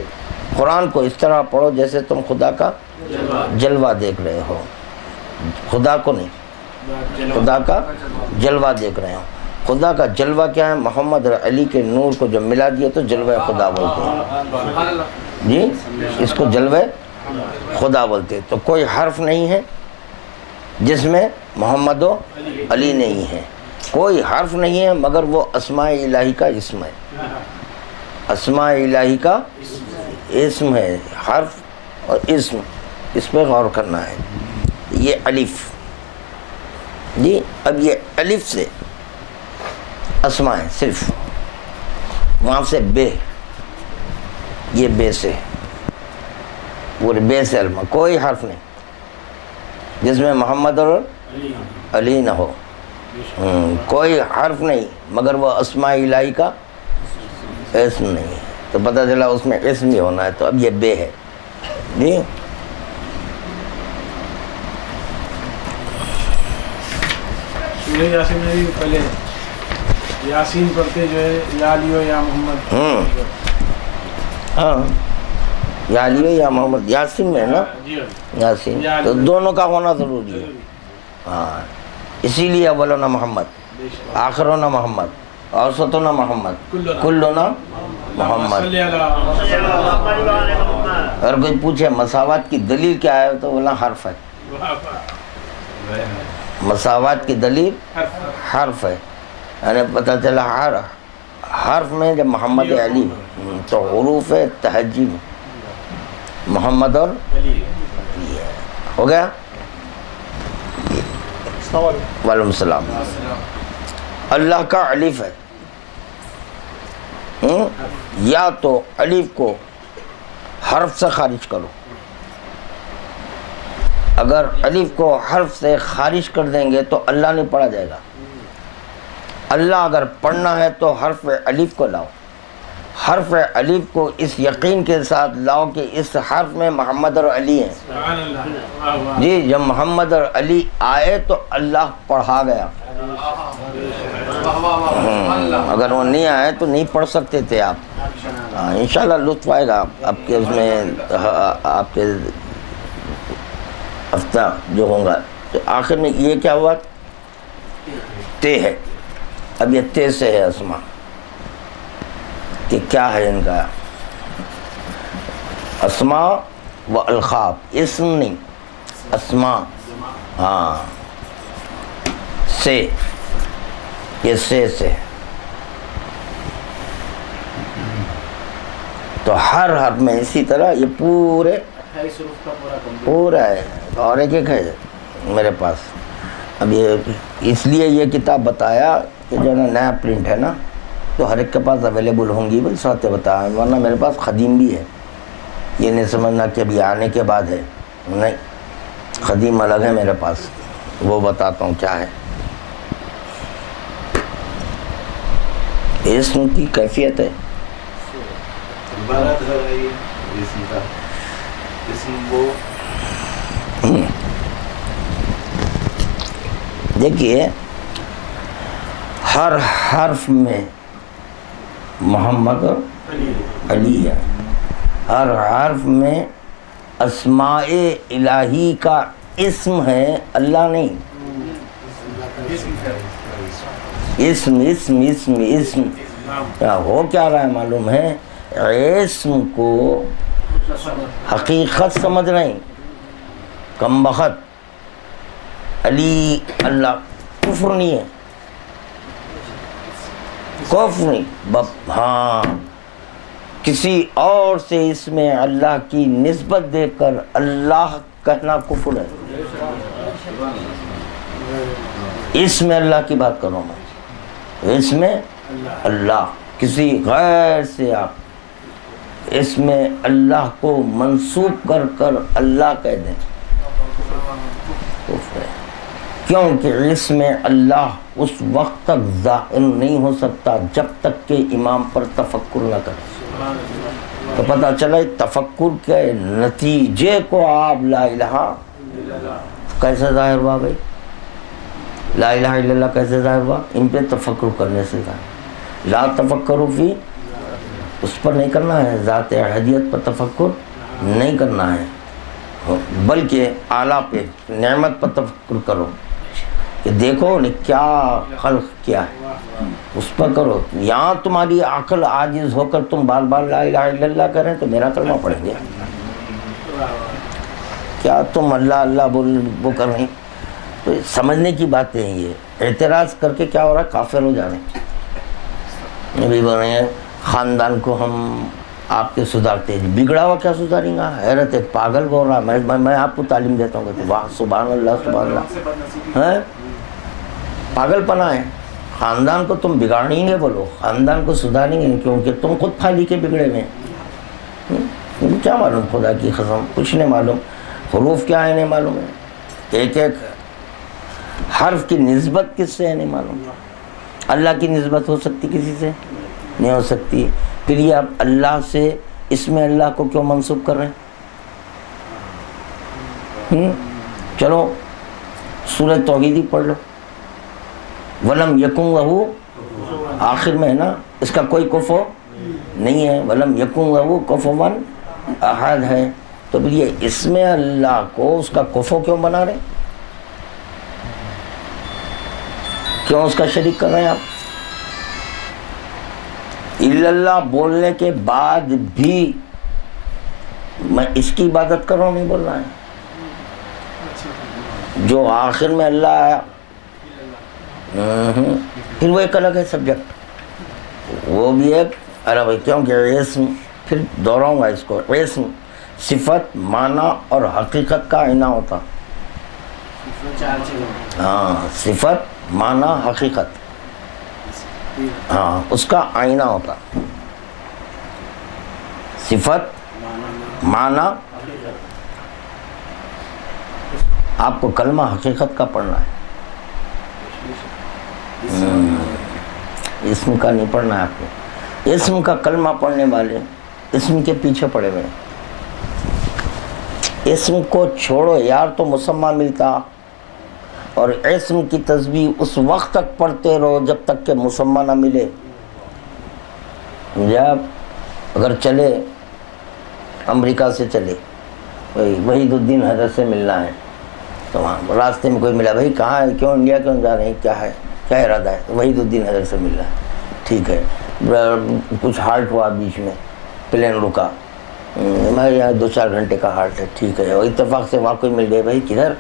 قرآن کو اس طرح پڑھو جیسے تم خدا کا جلوہ دیکھ رہے ہو, خدا کو نہیں, خدا کا جلوہ دیکھ رہے ہو. خدا کا جلوہ کیا ہے, محمد اور علی کے نور کو جو ملا دیا تو جلوہ خدا بولتے ہیں. جی اس کو جلوہ خدا بولتے ہیں. تو کوئی حرف نہیں ہے جس میں محمد و علی نہیں ہے. کوئی حرف نہیں ہے مگر وہ اسماء الہی کا اسم ہے. اسماء الہی کا اسم ہے. حرف اور اسم, اس پہ غور کرنا ہے. یہ الف, جی اب یہ الف سے اسماء ہے صرف, وہاں سے بے, یہ بے سے پورے بے سے علم, کوئی حرف نہیں جس میں محمد اور علی نہ ہو. کوئی حرف نہیں مگر وہ اسماء الہی کا اسم نہیں ہے. تو پتہ چلا اس میں اسم ہی ہونا ہے. تو اب یہ بے ہے. جی یاسین میں بھی پہلے یاسین پڑھتے جو ہے یا علی و یا محمد. ہاں یا علی و یا محمد, یاسین میں نا یاسین, تو دونوں کا ہونا ضروری ہے. ہاں اسی لیے اولنا محمد, آخرنا محمد, اوسطنا محمد, کلنا محمد. اگر کوئی پوچھے مساوات کی دلیل کیا ہے تو بولنا حرف ہے. مساوات کی دلیل حرف ہے. یعنی پتہ چلا حرف میں جب محمد علی تو حروف تہجی میں محمد اور علی ہے. ہو گیا. وعلیکم السلام. اللہ کا الف ہے, یا تو الف کو حرف سے خارج کرو. اگر الف کو حرف سے خارج کر دیں گے تو اللہ نہیں پڑھا جائے گا. اللہ اگر پڑھنا ہے تو حرف الف کو لاؤ. حرف الف کو اس یقین کے ساتھ لاؤ کہ اس حرف میں محمد اور علی ہیں. سبحان اللہ. جی جب محمد اور علی آئے تو اللہ پڑھا گیا. اگر وہ نہیں آئے تو نہیں پڑھ سکتے تھے آپ. انشاءاللہ لطف آئے گا آپ کے اس میں، آپ کے ہفتہ جو ہوں گا. تو آخر میں یہ کیا ہوا؟ تے ہے. اب یہ تے سے ہے اسما کہ کیا ہے ان کا اسماء و القاب. اسم نہیں، اسماء. ہاں سے، یہ سے تو ہر حرف میں اسی طرح یہ پورے 28 حروف کا پورا ہے. اور ایک ہے میرے پاس. اب یہ اس لیے یہ کتاب بتایا کہ جو نا نیا پرنٹ ہے نا تو ہر ایک کے پاس اویلیبل ہوں گی، بس ساتھ بتایا. ورنہ میرے پاس قدیم بھی ہے. یہ نہیں سمجھنا کہ ابھی آنے کے بعد ہے، نہیں، قدیم الگ ہے میرے پاس. وہ بتاتا ہوں کیا ہے. اسم کی کیفیت ہے. دیکھیے ہر حرف میں محمد اور علی ہے. ہر حرف میں اسماء الہی کا اسم ہے، اللہ نہیں. اسم اسم اسم اسم ہو کیا رہا ہے معلوم ہے؟ اسم کو حقیقت سمجھ رہے ہیں. کم بخت علی اللہ کفر نہیں ہے، کفر نہیں. ہاں کسی اور سے اس میں اللہ کی نسبت دے کر اللہ کہنا کفر ہے. اس میں اللہ کی بات کروں میں، اس میں اللہ، کسی غیر سے آپ اس میں اللہ کو منسوب کر کر اللہ کہہ دیں کفر ہے. کیونکہ اس میں اللہ اس وقت تک ظاہر نہیں ہو سکتا جب تک کہ امام پر تفکر نہ کرے. تو پتہ چلا تفکر کے نتیجے کو آپ لا الہ کیسے ظاہر ہوا بھائی؟ لا الہ الا اللہ کیسے ظاہر ہوا؟ ان پہ تفکر کرنے سے ظاہر. لا تفکروا فی، اس پر نہیں کرنا ہے، ذات احدیت پر تفکر نہیں کرنا ہے، بلکہ اعلیٰ پہ نعمت پر تفکر کرو کہ دیکھو نے کیا خلق کیا ہے، اس پر کرو. یہاں تمہاری عقل عاجز ہو کر تم بار بار لا الہ الا اللہ کریں تو میرا کلمہ پڑھیں گے. کیا تم اللہ اللہ بول وہ کر رہے ہیں؟ تو سمجھنے کی باتیں ہیں. یہ اعتراض کر کے کیا ہو رہا ہے؟ کافر ہو جا رہے ہیں. نبی بول رہے ہیں خاندان کو ہم آپ کے سدھارتے ہیں. بگڑا ہوا کیا سدھاریں گا؟ حیرت ہے، پاگل بول رہا ہے. میں آپ کو تعلیم دیتا ہوں کہ واہ سبحان اللہ سبحان اللہ. ہیں پاگل پنا ہے. خاندان کو تم بگاڑیں گے، بولو خاندان کو سدھاریں گے، کیونکہ تم خود پھالی کے بگڑے ہوئے ہیں. کیا معلوم خدا کی قسم، کچھ نہیں معلوم. حروف کیا ہے نہیں معلوم ہے. ایک ایک حرف کی نسبت کس سے ہے نہیں معلوم. اللہ کی نسبت ہو سکتی کسی سے؟ نہیں ہو سکتی. پھر یہ آپ اللہ سے اس میں اللہ کو کیوں منسوب کر رہے ہیں؟ چلو سورہ توحید ہی پڑھ لو. ولم یکن لہو آخر میں ہے نا، اس کا کوئی کفو نہیں ہے. ولم یکن لہو کفوا احد ہے. تو پھر یہ اس میں اللہ کو اس کا کفو کیوں بنا رہے؟ کیوں اس کا شریک کر رہے ہیں آپ؟ الا اللہ بولنے کے بعد بھی میں اس کی عبادت کر رہا ہوں نہیں بول رہا ہے. جو آخر میں اللہ آیا پھر وہ ایک الگ ہے سبجیکٹ، وہ بھی ایک الگ ہے. کیونکہ اسم، پھر دوہراؤں گا اس کو، اسم صفت معنی اور حقیقت کا آئینہ ہوتا. ہاں صفت معنی حقیقت، ہاں اس کا آئینہ ہوتا. صفت معنی، آپ کو کلمہ حقیقت کا پڑھنا ہے، اسم کا نہیں پڑھنا ہے آپ کو. اسم کا کلمہ پڑھنے والے اسم کے پیچھے پڑے ہوئے، اسم کو چھوڑو یار تو مسمہ ملتا، اور اسم کی تسبیح اس وقت تک پڑھتے رہو جب تک کہ مسمہ نہ ملے۔ جب اگر چلے امریکہ سے چلے، وحید الدین حیدر سے ملنا ہے، تو وہاں راستے میں کوئی ملا، بھائی کہاں ہے، کیوں انڈیا کیوں جا رہے ہیں، کیا ہے، کیا ارادہ ہے، وحید الدین حیدر سے ملنا ہے، ٹھیک ہے، کچھ ہالٹ ہوا بیچ میں، پلین رکا، میں یہاں 2-4 گھنٹے کا ہالٹ ہے، ٹھیک ہے، اور اتفاق سے وہاں کوئی مل گئے، بھائی کدھر،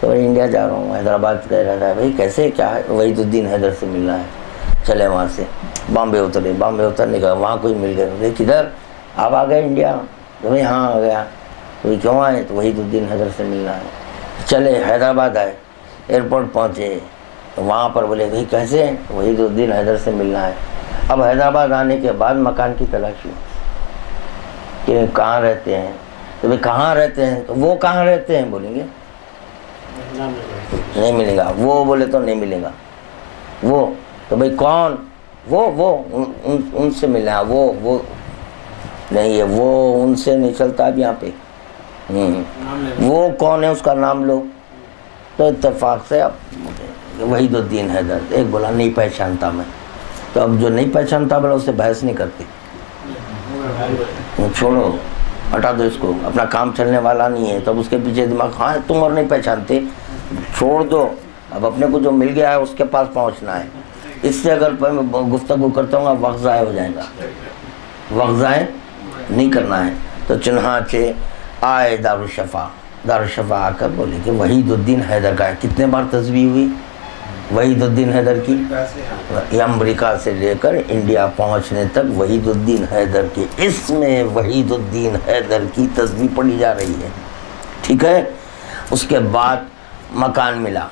تو بھائی انڈیا جا رہا ہوں، حیدرآباد کا ارادہ ہے، بھائی کیسے، کیا ہے، وحید الدین حیدر سے ملنا ہے، چلے وہاں سے بامبے اترے، بامبے اترنے کا وہاں کوئی مل گئے، بھائی کدھر، آپ آ گئے انڈیا، تو بھائی ہاں آ گیا، تو کیوں آئے، تو وحید الدین حیدر سے ملنا ہے، چلے حیدرآباد آئے، ایئرپورٹ پہنچے، تو وہاں پر بولے بھائی کیسے، وحید الدین حیدر سے ملنا ہے۔ اب حیدرآباد آنے کے بعد مکان کی تلاشی کہ کہاں رہتے ہیں، تو بھائی کہاں رہتے ہیں، تو وہ کہاں رہتے ہیں بولیں گے نہیں ملے گا، وہ بولے تو نہیں ملے گا، وہ تو بھائی کون، وہ ان سے ملنا ہے، وہ نہیں ہے، وہ ان سے نہیں چلتا اب یہاں پہ، وہ کون ہے اس کا نام لو، تو اتفاق سے اب وحید الدین حیدر، ایک بولا نہیں پہچانتا میں، تو اب جو نہیں پہچانتا بولا اس سے بحث نہیں کرتے، چھوڑو ہٹا دو اس کو، اپنا کام چلنے والا نہیں ہے، تب اس کے پیچھے دماغ، ہاں تم اور نہیں پہچانتے، چھوڑ دو، اب اپنے کو جو مل گیا ہے اس کے پاس پہنچنا ہے، اس سے اگر میں گفتگو کرتا ہوں وقت ضائع ہو جائے گا، وقت ضائع نہیں کرنا ہے۔ تو چنانچہ آئے دارالشفا آ کر بولے کہ وحید الدین حیدر کا ہے، کتنے بار تسبیح ہوئی وحید الدین حیدر کی، یہ امریکہ سے لے کر انڈیا پہنچنے تک وحید الدین حیدر کی، اس میں وحید الدین حیدر کی تسبیح پڑھی جا رہی ہے، ٹھیک ہے۔ اس کے بعد مکان ملا،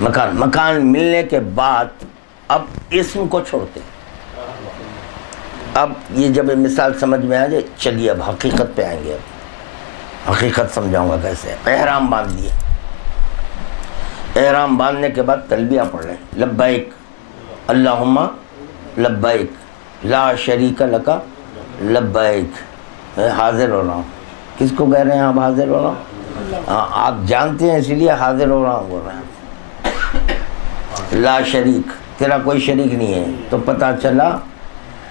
مکان ملنے کے بعد اب اسم کو چھوڑتے، اب یہ جب مثال سمجھ میں آ جائے، چلیے اب حقیقت پہ آئیں گے، اب حقیقت سمجھاؤں گا کیسے۔ احرام باندھ دیا، احرام باندھنے کے بعد تلبیہ پڑھ رہے ہیں، لبیک اللہم لبیک لا شریک لک لبیک، حاضر ہو رہا ہوں، کس کو کہہ رہے ہیں آپ حاضر ہو رہا ہوں، آپ جانتے ہیں اس لیے حاضر ہو رہا ہوں بول رہے ہیں، لا شریک، تیرا کوئی شریک نہیں ہے، تو پتہ چلا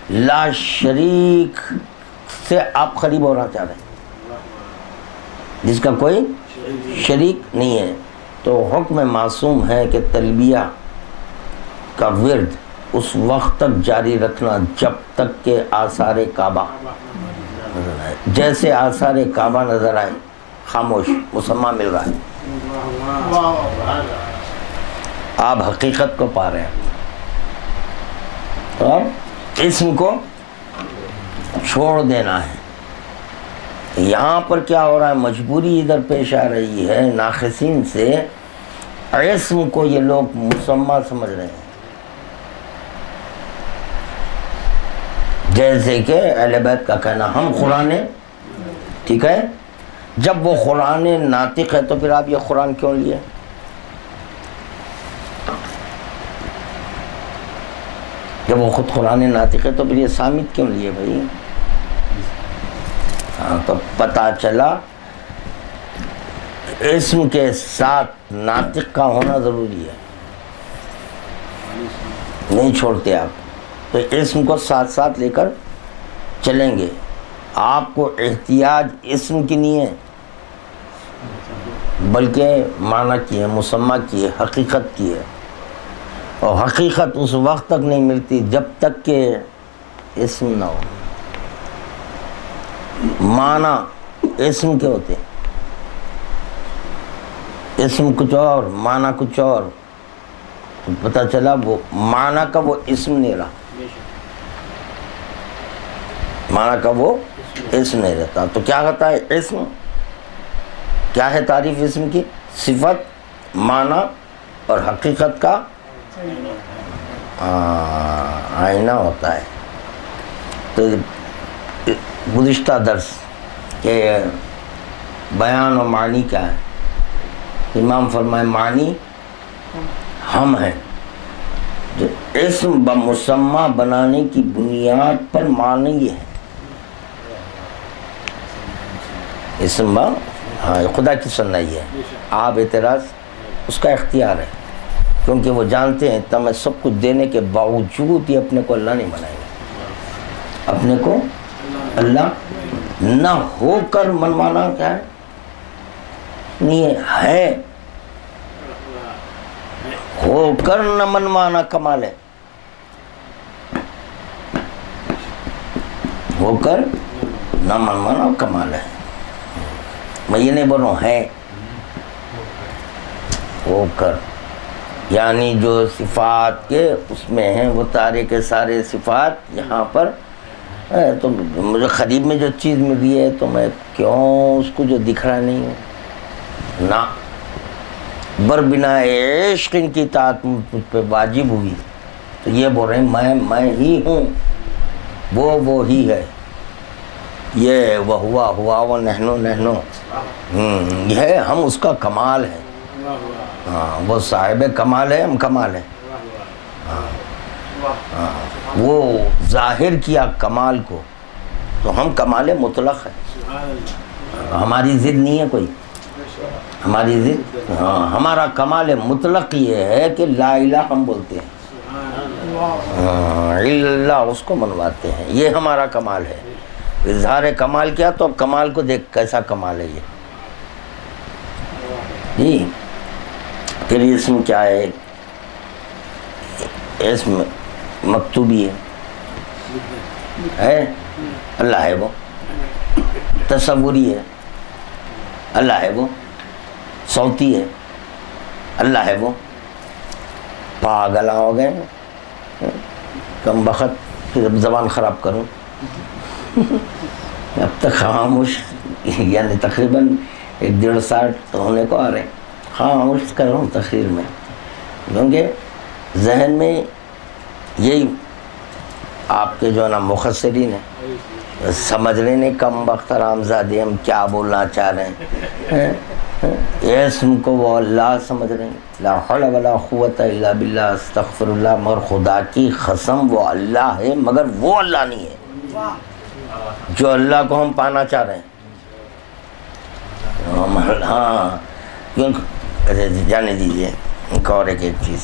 لا شریک سے آپ قریب ہونا چاہ رہے ہیں، جس کا کوئی شریک نہیں ہے، تو حکم معصوم ہے کہ تلبیہ کا ورد اس وقت تک جاری رکھنا جب تک کہ آثار کعبہ نظر آئے، جیسے آثار کعبہ نظر آئے خاموش، مسمہ مل رہا ہے، آپ حقیقت کو پا رہے ہیں، اور اسم کو چھوڑ دینا ہے۔ یہاں پر کیا ہو رہا ہے، مجبوری ادھر پیش آ رہی ہے ناقصین سے، اسم کو یہ لوگ مسمہ سمجھ رہے ہیں، جیسے کہ اہل بیت کا کہنا ہم قرآن، ٹھیک ہے، جب وہ قرآن ناطق ہے تو پھر آپ یہ قرآن کیوں لیے، جب وہ خود قرآن ناطق ہے تو پھر یہ صامت کیوں لیے بھائی، ہاں، تو پتہ چلا اسم کے ساتھ ناطق کا ہونا ضروری ہے، نہیں چھوڑتے آپ، تو اسم کو ساتھ ساتھ لے کر چلیں گے، آپ کو احتیاج اسم کی نہیں ہے بلکہ معنی کی ہے، مسمہ کی ہے، حقیقت کی ہے، اور حقیقت اس وقت تک نہیں ملتی جب تک کہ اسم نہ ہو، معنی اسم کے ہوتے ہیں، اسم کچھ اور معنی کچھ اور، تو پتہ چلا وہ معنی کا وہ اسم نہیں رہا، معنی کا وہ اسم نہیں رہتا، تو کیا ہوتا ہے اسم، کیا ہے تعریف اسم کی، صفت، معنی اور حقیقت کا آئینہ ہوتا ہے۔ تو گزشتہ درس کہ بیان و معنی کیا ہے، امام فرمائے معنی ہم ہیں، اسم بمسمى بنانے کی بنیاد پر معنی یہ ہے، اسم ہاں خدا کی سننا یہ ہے، آپ اعتراض اس کا اختیار ہے، کیونکہ وہ جانتے ہیں تمہیں سب کچھ دینے کے باوجود یہ اپنے کو اللہ نہیں بنائیں گے، اپنے کو اللہ نہ ہو کر منوانا کیا ہے، نہیں ہے، ہو کر نہ منوانا کمال ہے، ہو کر نہ منوانا کمال ہے، میں یہ نہیں بول رہا ہوں ہے، ہو کر یعنی جو صفات کے اس میں ہیں وہ سارے کے سارے صفات یہاں پر، تو مجھے قریب میں جو چیز ملی ہے تو میں کیوں اس کو جو دکھ رہا نہیں ہے، نہ بر بنا عشق ان کی اطاعت مجھ پہ واجب ہوئی، تو یہ بول رہے ہیں میں ہی ہوں، وہ ہی ہے، یہ وہ ہوا وہ نحنو یہ ہے، ہم اس کا کمال ہے، ہاں وہ صاحب کمال ہے، ہم کمال ہے، ہاں وہ ظاہر کیا کمال کو، تو ہم کمال مطلق ہے، ہماری ضد نہیں ہے کوئی، ہماری ضد ہاں ہمارا کمال مطلق یہ ہے کہ لا الہ ہم بولتے ہیں، اللہ اس کو منواتے ہیں، یہ ہمارا کمال ہے، اظہار کمال کیا تو اب کمال کو دیکھ کیسا کمال ہے یہ جی۔ پھر اسم کیا ہے، اسم مکتوبی ہے، اللہ ہے وہ، تصوری ہے، اللہ ہے وہ، صوتی ہے، اللہ ہے وہ، پاگل ہو گئے کم بخت، پھر اب زبان خراب کروں، اب تک خاموش یعنی تقریباً 1.5 سال ہونے کو آ رہے ہیں، خاموش کر رہا ہوں تقریر میں، کیونکہ ذہن میں یہی آپ کے جو ہے نا مخصرین ہیں سمجھ رہے نہیں، کم وقت حرامزادے ہم کیا بولنا چاہ رہے ہیں، اسم کو وہ اللہ سمجھ رہے ہیں، لا حول ولا قوت الا باللہ، استغفر اللہ، مگر خدا کی قسم وہ اللہ ہے، مگر وہ اللہ نہیں ہے جو اللہ کو ہم پانا چاہ رہے ہیں، ہاں کیوں جانے دیجیے ایک اور ایک چیز،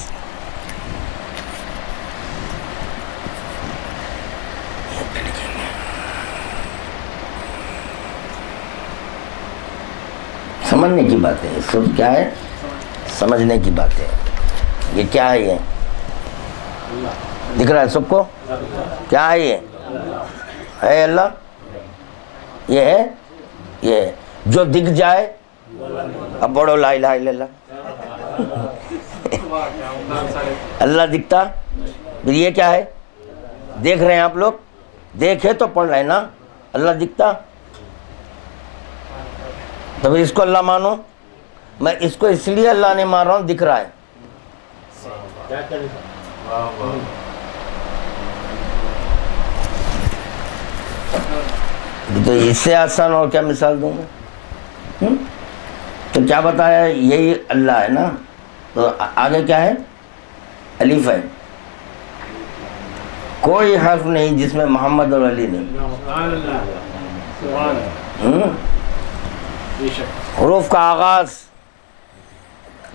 سمجھنے کی بات ہے، سب کیا ہے سمجھنے کی بات ہے، یہ کیا ہے، یہ دکھ رہا ہے سب کو، کیا ہے یہ ہے اللہ، یہ ہے، یہ ہے جو دکھ جائے، اب بڑھو لا الہ الا اللہ، اللہ دکھتا، پھر یہ کیا ہے، دیکھ رہے ہیں آپ لوگ، دیکھے تو پڑھ رہے ہیں نا، اللہ دکھتا، تو پھر اس کو اللہ مانو، میں اس کو اس لیے اللہ نے مان رہا ہوں، دکھ رہا ہے، تو اس سے آسان اور کیا مثال دوں گا، تو کیا بتایا، یہی اللہ ہے نا، تو آگے کیا ہے، الف ہے، کوئی حرف نہیں جس میں محمد اور علی نہیں، حروف کا آغاز،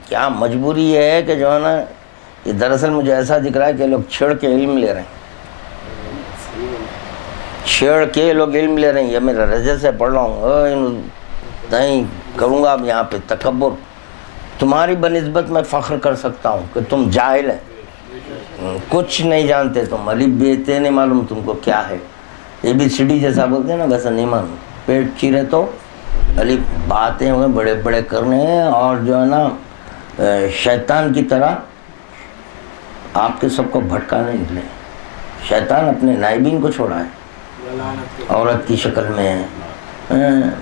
کیا مجبوری یہ ہے کہ جو ہے نا، یہ دراصل مجھے ایسا دکھ رہا ہے کہ لوگ چھیڑ کے علم لے رہے ہیں، چھیڑ کے لوگ علم لے رہے ہیں، یہ میں رجے سے پڑھ رہا ہوں، نہیں کروں گا اب یہاں پہ تکبر، تمہاری بنسبت میں فخر کر سکتا ہوں کہ تم جاہل ہیں، کچھ نہیں جانتے تم، الف بیتے نہیں معلوم تم کو کیا ہے، یہ بھی سیڑھی جیسا بولتے ہیں نا، ویسا نہیں معلوم، پیٹ چیرے تو الف باتیں ہوئے بڑے بڑے کرنے ہیں، اور جو ہے نا شیطان کی طرح آپ کے سب کو بھٹکانے نکلے، شیطان اپنے نائبین کو چھوڑا ہے، عورت کی شکل میں،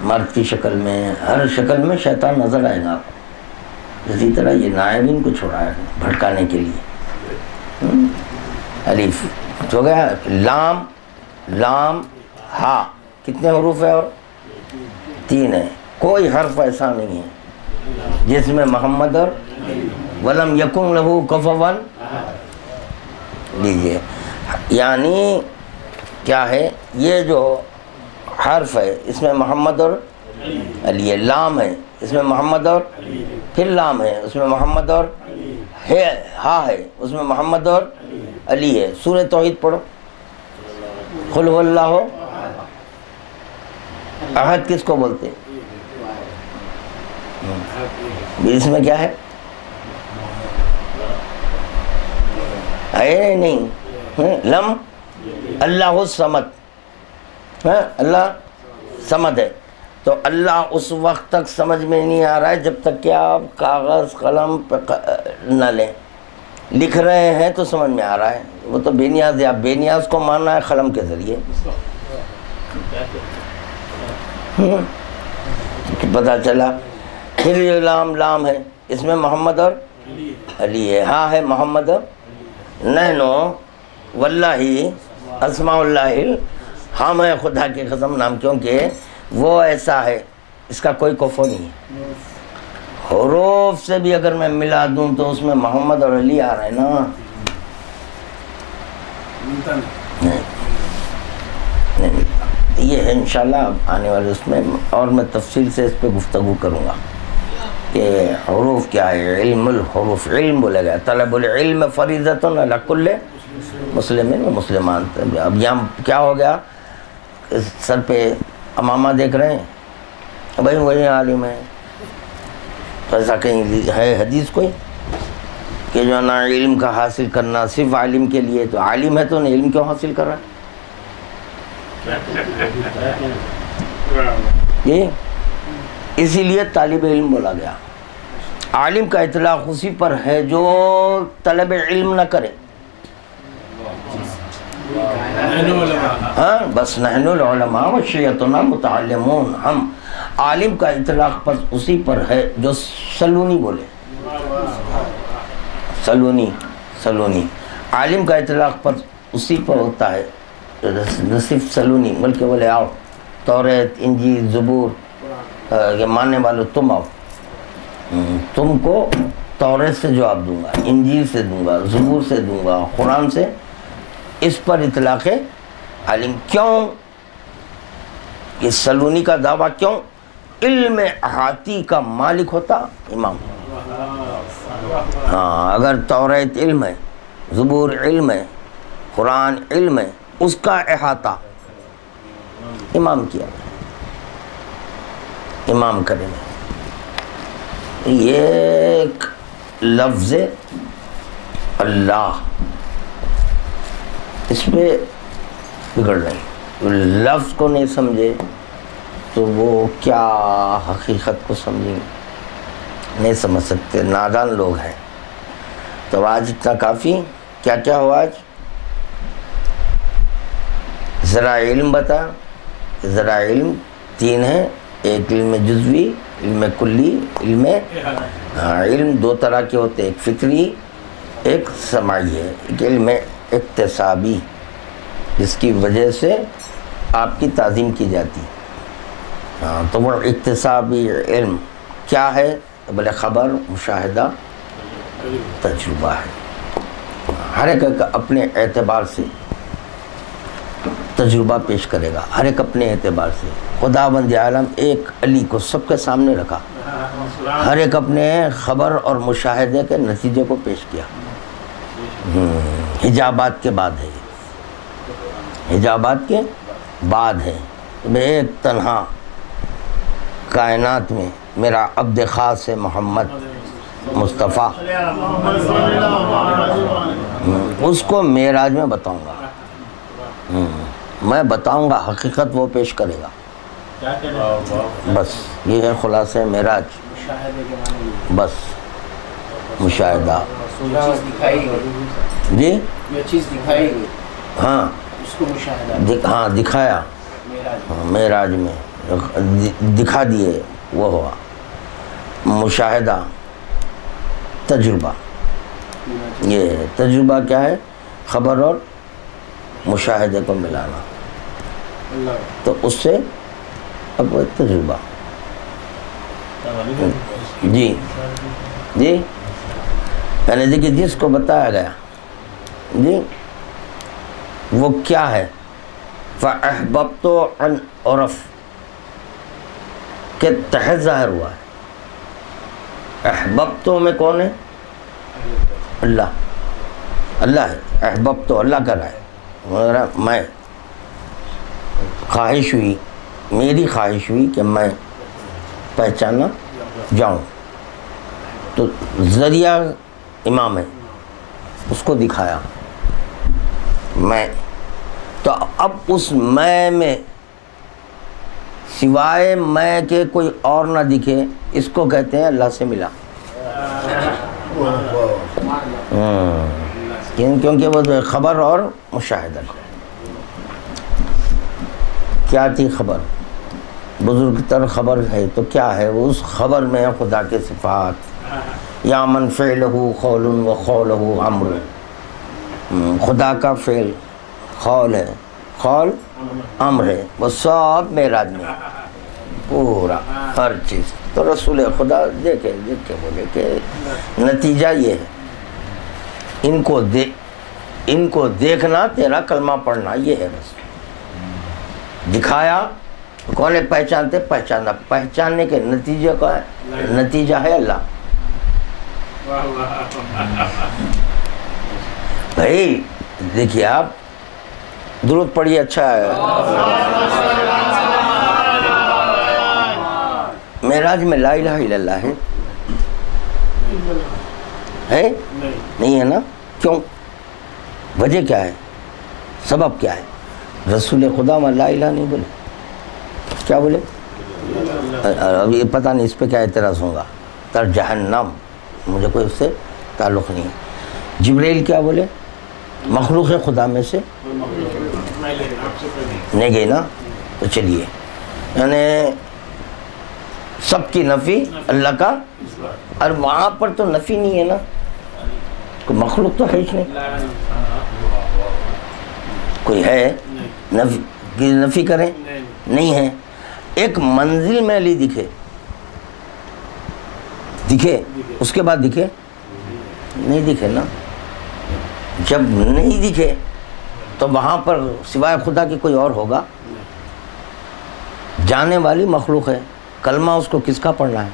مرد کی شکل میں، ہر شکل میں شیطان نظر آئے گا آپ کو، اسی طرح یہ نائبین کو چھوڑا ہے بھٹکانے کے لیے، الف ہو گیا، لام ہا، کتنے حروف ہے، اور 3 ہے، کوئی حرف ایسا نہیں ہے جس میں محمد اور ولم یکن لہو کفوا، لیجئے، یعنی کیا ہے، یہ جو حرف ہے اس میں محمد اور علی ہے، لام ہے اس میں محمد اور پھر لام ہے اس میں محمد اور ہا ہے اس میں محمد اور علی ہے۔ سورہ توحید پڑھو، قل هو اللہ احد کس کو بولتے ہیں؟ اس میں کیا ہے؟ نہیں، لم اللہ الصمد، اللہ صمد ہے، تو اللہ اس وقت تک سمجھ میں نہیں آ رہا ہے جب تک کہ آپ کاغذ قلم پہ نہ لیں، لکھ رہے ہیں تو سمجھ میں آ رہا ہے، وہ تو بے نیاز ہے، آپ بے نیاز کو ماننا ہے قلم کے ذریعے، پتہ چلا۔ پھر یہ لام ہے اس میں محمد اور علی ہے، ہاں ہے محمد اور نحنو واللہ اسماء اللہ، ہم ہے خدا کے قسم نام، کیونکہ وہ ایسا ہے اس کا کوئی کفو نہیں ہے، حروف سے بھی اگر میں ملا دوں تو اس میں محمد اور علی آ رہے ہیں نا، نہیں، یہ ہے انشاءاللہ آنے والے اس میں، اور میں تفصیل سے اس پہ گفتگو کروں گا کہ حروف کیا ہے، علم الحروف، علم بولے گا، طلب العلم فریضۃ علی کل مسلم و مسلمان۔ اب یہاں کیا ہو گیا، سر پہ امامہ دیکھ رہے ہیں، بھائی وہی عالم ہے، تو ایسا کہیں ہے حدیث کوئی کہ جو نا علم کا حاصل کرنا صرف عالم کے لیے، تو عالم ہے تو نہیں علم کیوں حاصل کر رہا ہے؟ یہ اسی لیے طالب علم بولا گیا، عالم کا اطلاق اسی پر ہے جو طلب علم نہ کرے، ہاں بس نحن العلماء وشیعتنا متعلمون، ہم عالم کا اطلاق پر اسی پر ہے جو سلونی بولے، سلونی عالم کا اطلاق پر اسی پر ہوتا ہے، نہ صرف سلونی بلکہ بولے آؤ توریت انجیل زبور یہ ماننے والوں تم آؤ، تم کو توریت سے جواب دوں گا، انجیل سے دوں گا، زبور سے دوں گا، قرآن سے، اس پر اطلاق عالم۔ کیوں یہ سلونی کا دعویٰ کیوں؟ علم احاطی کا مالک ہوتا امام، ہاں اگر توریت علم ہے، زبور علم ہے، قرآن علم ہے، اس کا احاطہ امام کیا، امام کرے گا۔ یہ ایک لفظ اللہ، اس پہ بگڑ رہے، لفظ کو نہیں سمجھے تو وہ کیا حقیقت کو سمجھیں، نہیں سمجھ سکتے، نادان لوگ ہیں۔ تو آج اتنا کافی، کیا کیا ہوا آج؟ ذرا علم بتا، ذرا علم تین ہے، ایک علم جزوی، علم کلی، علم دو طرح کے ہوتے ہیں، ایک فطری ایک سماعی ہے، ایک علم اکتسابی جس کی وجہ سے آپ کی تعظیم کی جاتی، ہاں تو وہ اکتسابی علم کیا ہے؟ بلے خبر، مشاہدہ، تجربہ ہے، ہر ایک اپنے اعتبار سے تجربہ پیش کرے گا، ہر ایک اپنے اعتبار سے۔ خداوند عالم ایک علی کو سب کے سامنے رکھا، ہر ایک اپنے خبر اور مشاہدے کے نتیجے کو پیش کیا، حجابات کے بعد ہے، حجابات کے بعد ہے، ایک تنہا کائنات میں میرا عبد خاص ہے محمد مصطفیٰ، اس کو معراج میں بتاؤں گا، میں بتاؤں گا، حقیقت وہ پیش کرے گا، بس یہ ہے خلاصہ معراج، بس مشاہدہ، جی ہاں ہاں دکھایا، معراج میں دکھا دیے، وہ ہوا مشاہدہ، تجربہ، یہ ہے تجربہ، کیا ہے؟ خبر اور مشاہدے کو ملانا، تو اس سے اب تجربہ، جی جی یعنی دیکھیے جس کو بتایا گیا، جی وہ کیا ہے؟ فَأَحْبَبْتُ عَنْ عُرَف کے تحت ظاہر ہوا ہے. احببتو میں کون ہے؟ اللہ ہے. احببتو اللہ کر رہا ہے. میں خواہش ہوئی، میری خواہش ہوئی کہ میں پہچانا جاؤں. تو ذریعہ امام ہے، اس کو دکھایا میں. تو اب اس میں سوائے میں کے کوئی اور نہ دکھے، اس کو کہتے ہیں اللہ سے ملا. کیونکہ وہ خبر اور مشاہدہ. کیا تھی خبر؟ بزرگ تر خبر ہے. تو کیا ہے اس خبر میں؟ خدا کے صفات. یا من فعلہ قول و قولہ امر. خدا کا فعل قول ہے، قول امر ہے. وہ سب معراج میں پورا ہر چیز. تو رسول خدا دیکھ کے بولے کہ نتیجہ یہ ہے، ان کو دیکھنا تیرا کلمہ پڑھنا، یہ ہے بس. دکھایا کون ہے؟ پہچانتے پہچانا. پہچاننے کے نتیجے کا نتیجہ ہے اللہ. بھائی دیکھیے آپ درود پڑھیے. اچھا ہے. معراج میں لا الہ الا اللہ ہے؟ نہیں ہے نا؟ کیوں؟ وجہ کیا ہے؟ سبب کیا ہے؟ رسول خدا میں لا الہ نہیں بولے. کیا بولے؟ اب یہ پتہ نہیں اس پہ کیا اعتراض ہوگا. تر جہنم، مجھے کوئی اس سے تعلق نہیں. جبرائیل کیا بولے؟ مخلوق خدا میں سے نہیں گئی نا. تو چلیے، یعنی سب کی نفی اللہ کا. اور وہاں پر تو نفی نہیں ہے نا، کوئی مخلوق تو ہے ہی نہیں. کوئی ہے نفی کریں؟ نہیں ہے. ایک منزل میں علی دکھے اس کے بعد دکھے؟ نہیں دکھے نا. جب نہیں دکھے تو وہاں پر سوائے خدا کی کوئی اور ہوگا؟ جانے والی مخلوق ہے. کلمہ اس کو کس کا پڑھنا ہے؟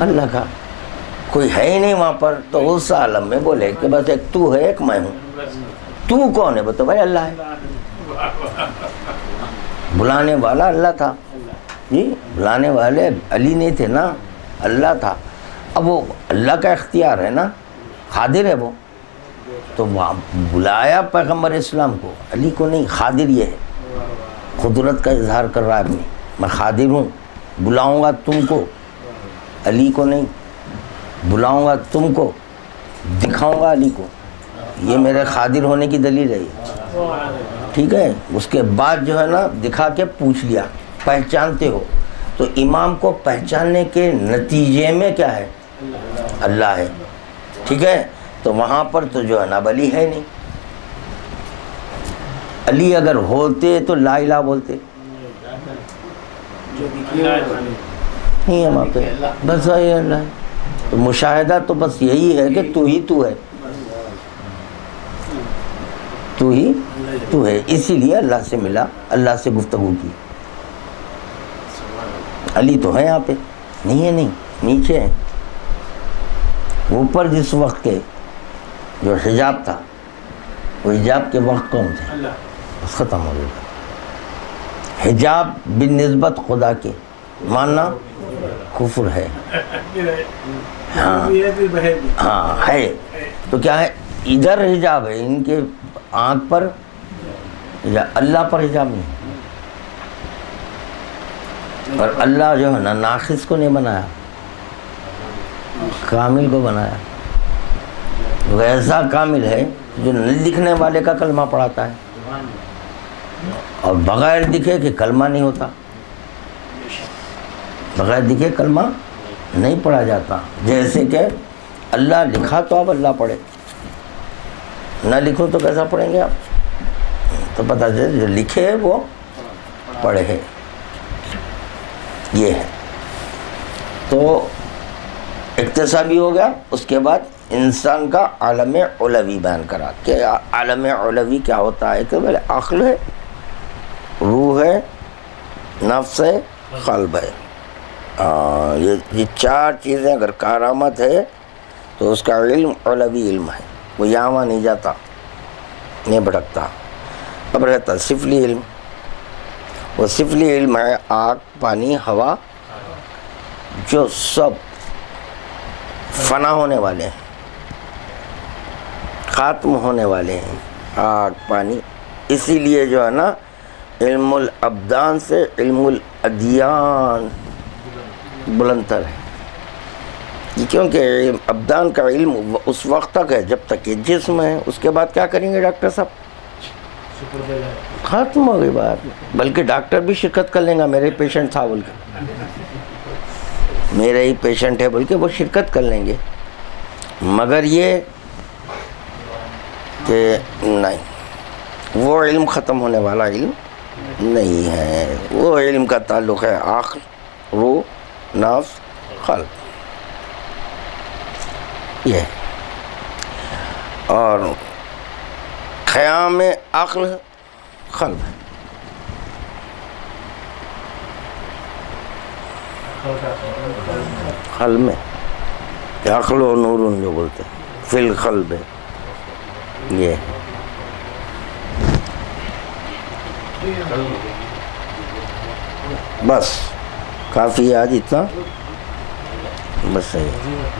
اللہ کا. کوئی ہے ہی نہیں وہاں پر. تو اس عالم میں بولے کہ بس ایک تو ہے، ایک میں ہوں. تو کون ہے؟ بتو بھائی اللہ ہے. بلانے والا اللہ تھا جی. بلانے والے علی نہیں تھے نا، اللہ تھا. اب وہ اللہ کا اختیار ہے نا، قادر ہے وہ. تو وہاں بلایا پیغمبر اسلام کو، علی کو نہیں. قادر یہ ہے، قدرت کا اظہار کر رہا ہے اپنی. میں قادر ہوں، بلاؤں گا تم کو. علی کو نہیں، بلاؤں گا تم کو، دکھاؤں گا علی کو. یہ میرے قادر ہونے کی دلیل ہے. ٹھیک ہے. اس کے بعد جو ہے نا دکھا کے پوچھ لیا پہچانتے ہو. تو امام کو پہچاننے کے نتیجے میں کیا ہے؟ اللہ ہے. ٹھیک ہے. تو وہاں پر تو جو ہے نا علی ہے نہیں. علی اگر ہوتے تو لا الہ بولتے. نہیں ہے وہاں پہ، بس یہ اللہ ہے. تو مشاہدہ تو بس یہی ہے کہ تو ہی تو ہے، تو ہی تو ہے. اسی لیے اللہ سے ملا، اللہ سے گفتگو کی. علی تو ہے یہاں پہ نہیں ہے. نہیں، نیچے ہے. اوپر جس وقت کے جو حجاب تھا، وہ حجاب کے وقت کون تھے؟ بس ختم ہو گیا. حجاب بالنسبت خدا کے ماننا کفر ہے. ہاں ہے. تو کیا ہے؟ ادھر حجاب ہے ان کے آنکھ پر، یا اللہ پر حجاب نہیں. اور اللہ جو ہے نا ناقص کو نہیں بنایا، کامل کو بنایا. ویسا کامل ہے جو نہیں دکھنے والے کا کلمہ پڑھاتا ہے، اور بغیر دکھے کہ کلمہ نہیں ہوتا. بغیر دکھے کلمہ نہیں پڑھا جاتا. جیسے کہ اللہ لکھا تو آپ اللہ پڑھے، نہ لکھو تو کیسا پڑھیں گے آپ؟ تو پتہ چلے جو لکھے وہ پڑھے. یہ ہے. تو اقتصابی ہو گیا، اس کے بعد انسان کا عالم علوی بیان کرا کہ عالم علوی کیا ہوتا ہے کہ بھلے عقل ہے، روح ہے، نفس ہے، قلب ہے. یہ چار چیزیں اگر کارآمد ہے تو اس کا علم علوی علم ہے، وہ یہاں وہاں نہیں جاتا، نہیں بھٹکتا. اب رہتا سفلی علم، وہ سفلی علم ہے آگ، پانی، ہوا، جو سب فنا ہونے والے ہیں، ختم ہونے والے ہیں. آگ، پانی، اسی لیے جو ہے نا علم الابدان سے علم الادیان بلندتر ہے. کیونکہ ابدان کا علم اس وقت تک ہے جب تک یہ جسم ہے، اس کے بعد کیا کریں گے ڈاکٹر صاحب؟ ختم ہو گئی بات. بلکہ ڈاکٹر بھی شرکت کر لیں گا، میرے پیشنٹ تھا بول کے، میرے ہی پیشنٹ ہے بول کے وہ شرکت کر لیں گے. مگر یہ کہ نہیں، وہ علم ختم ہونے والا علم نہیں ہے. وہ علم کا تعلق ہے عقل، روح، نفس، قلب. یہ اور قیام عقل قلب ہے. قلب میں عقل و نور جو بولتے ہیں فی القلب ہے. یہ بس کافی ہے آج اتنا، بس صحیح.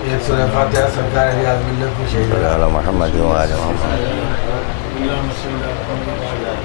ایک سورہ فاتحہ سرکار ریاض ملت کو شہید محمد و آل محمد. اللهم صل على محمد وعلى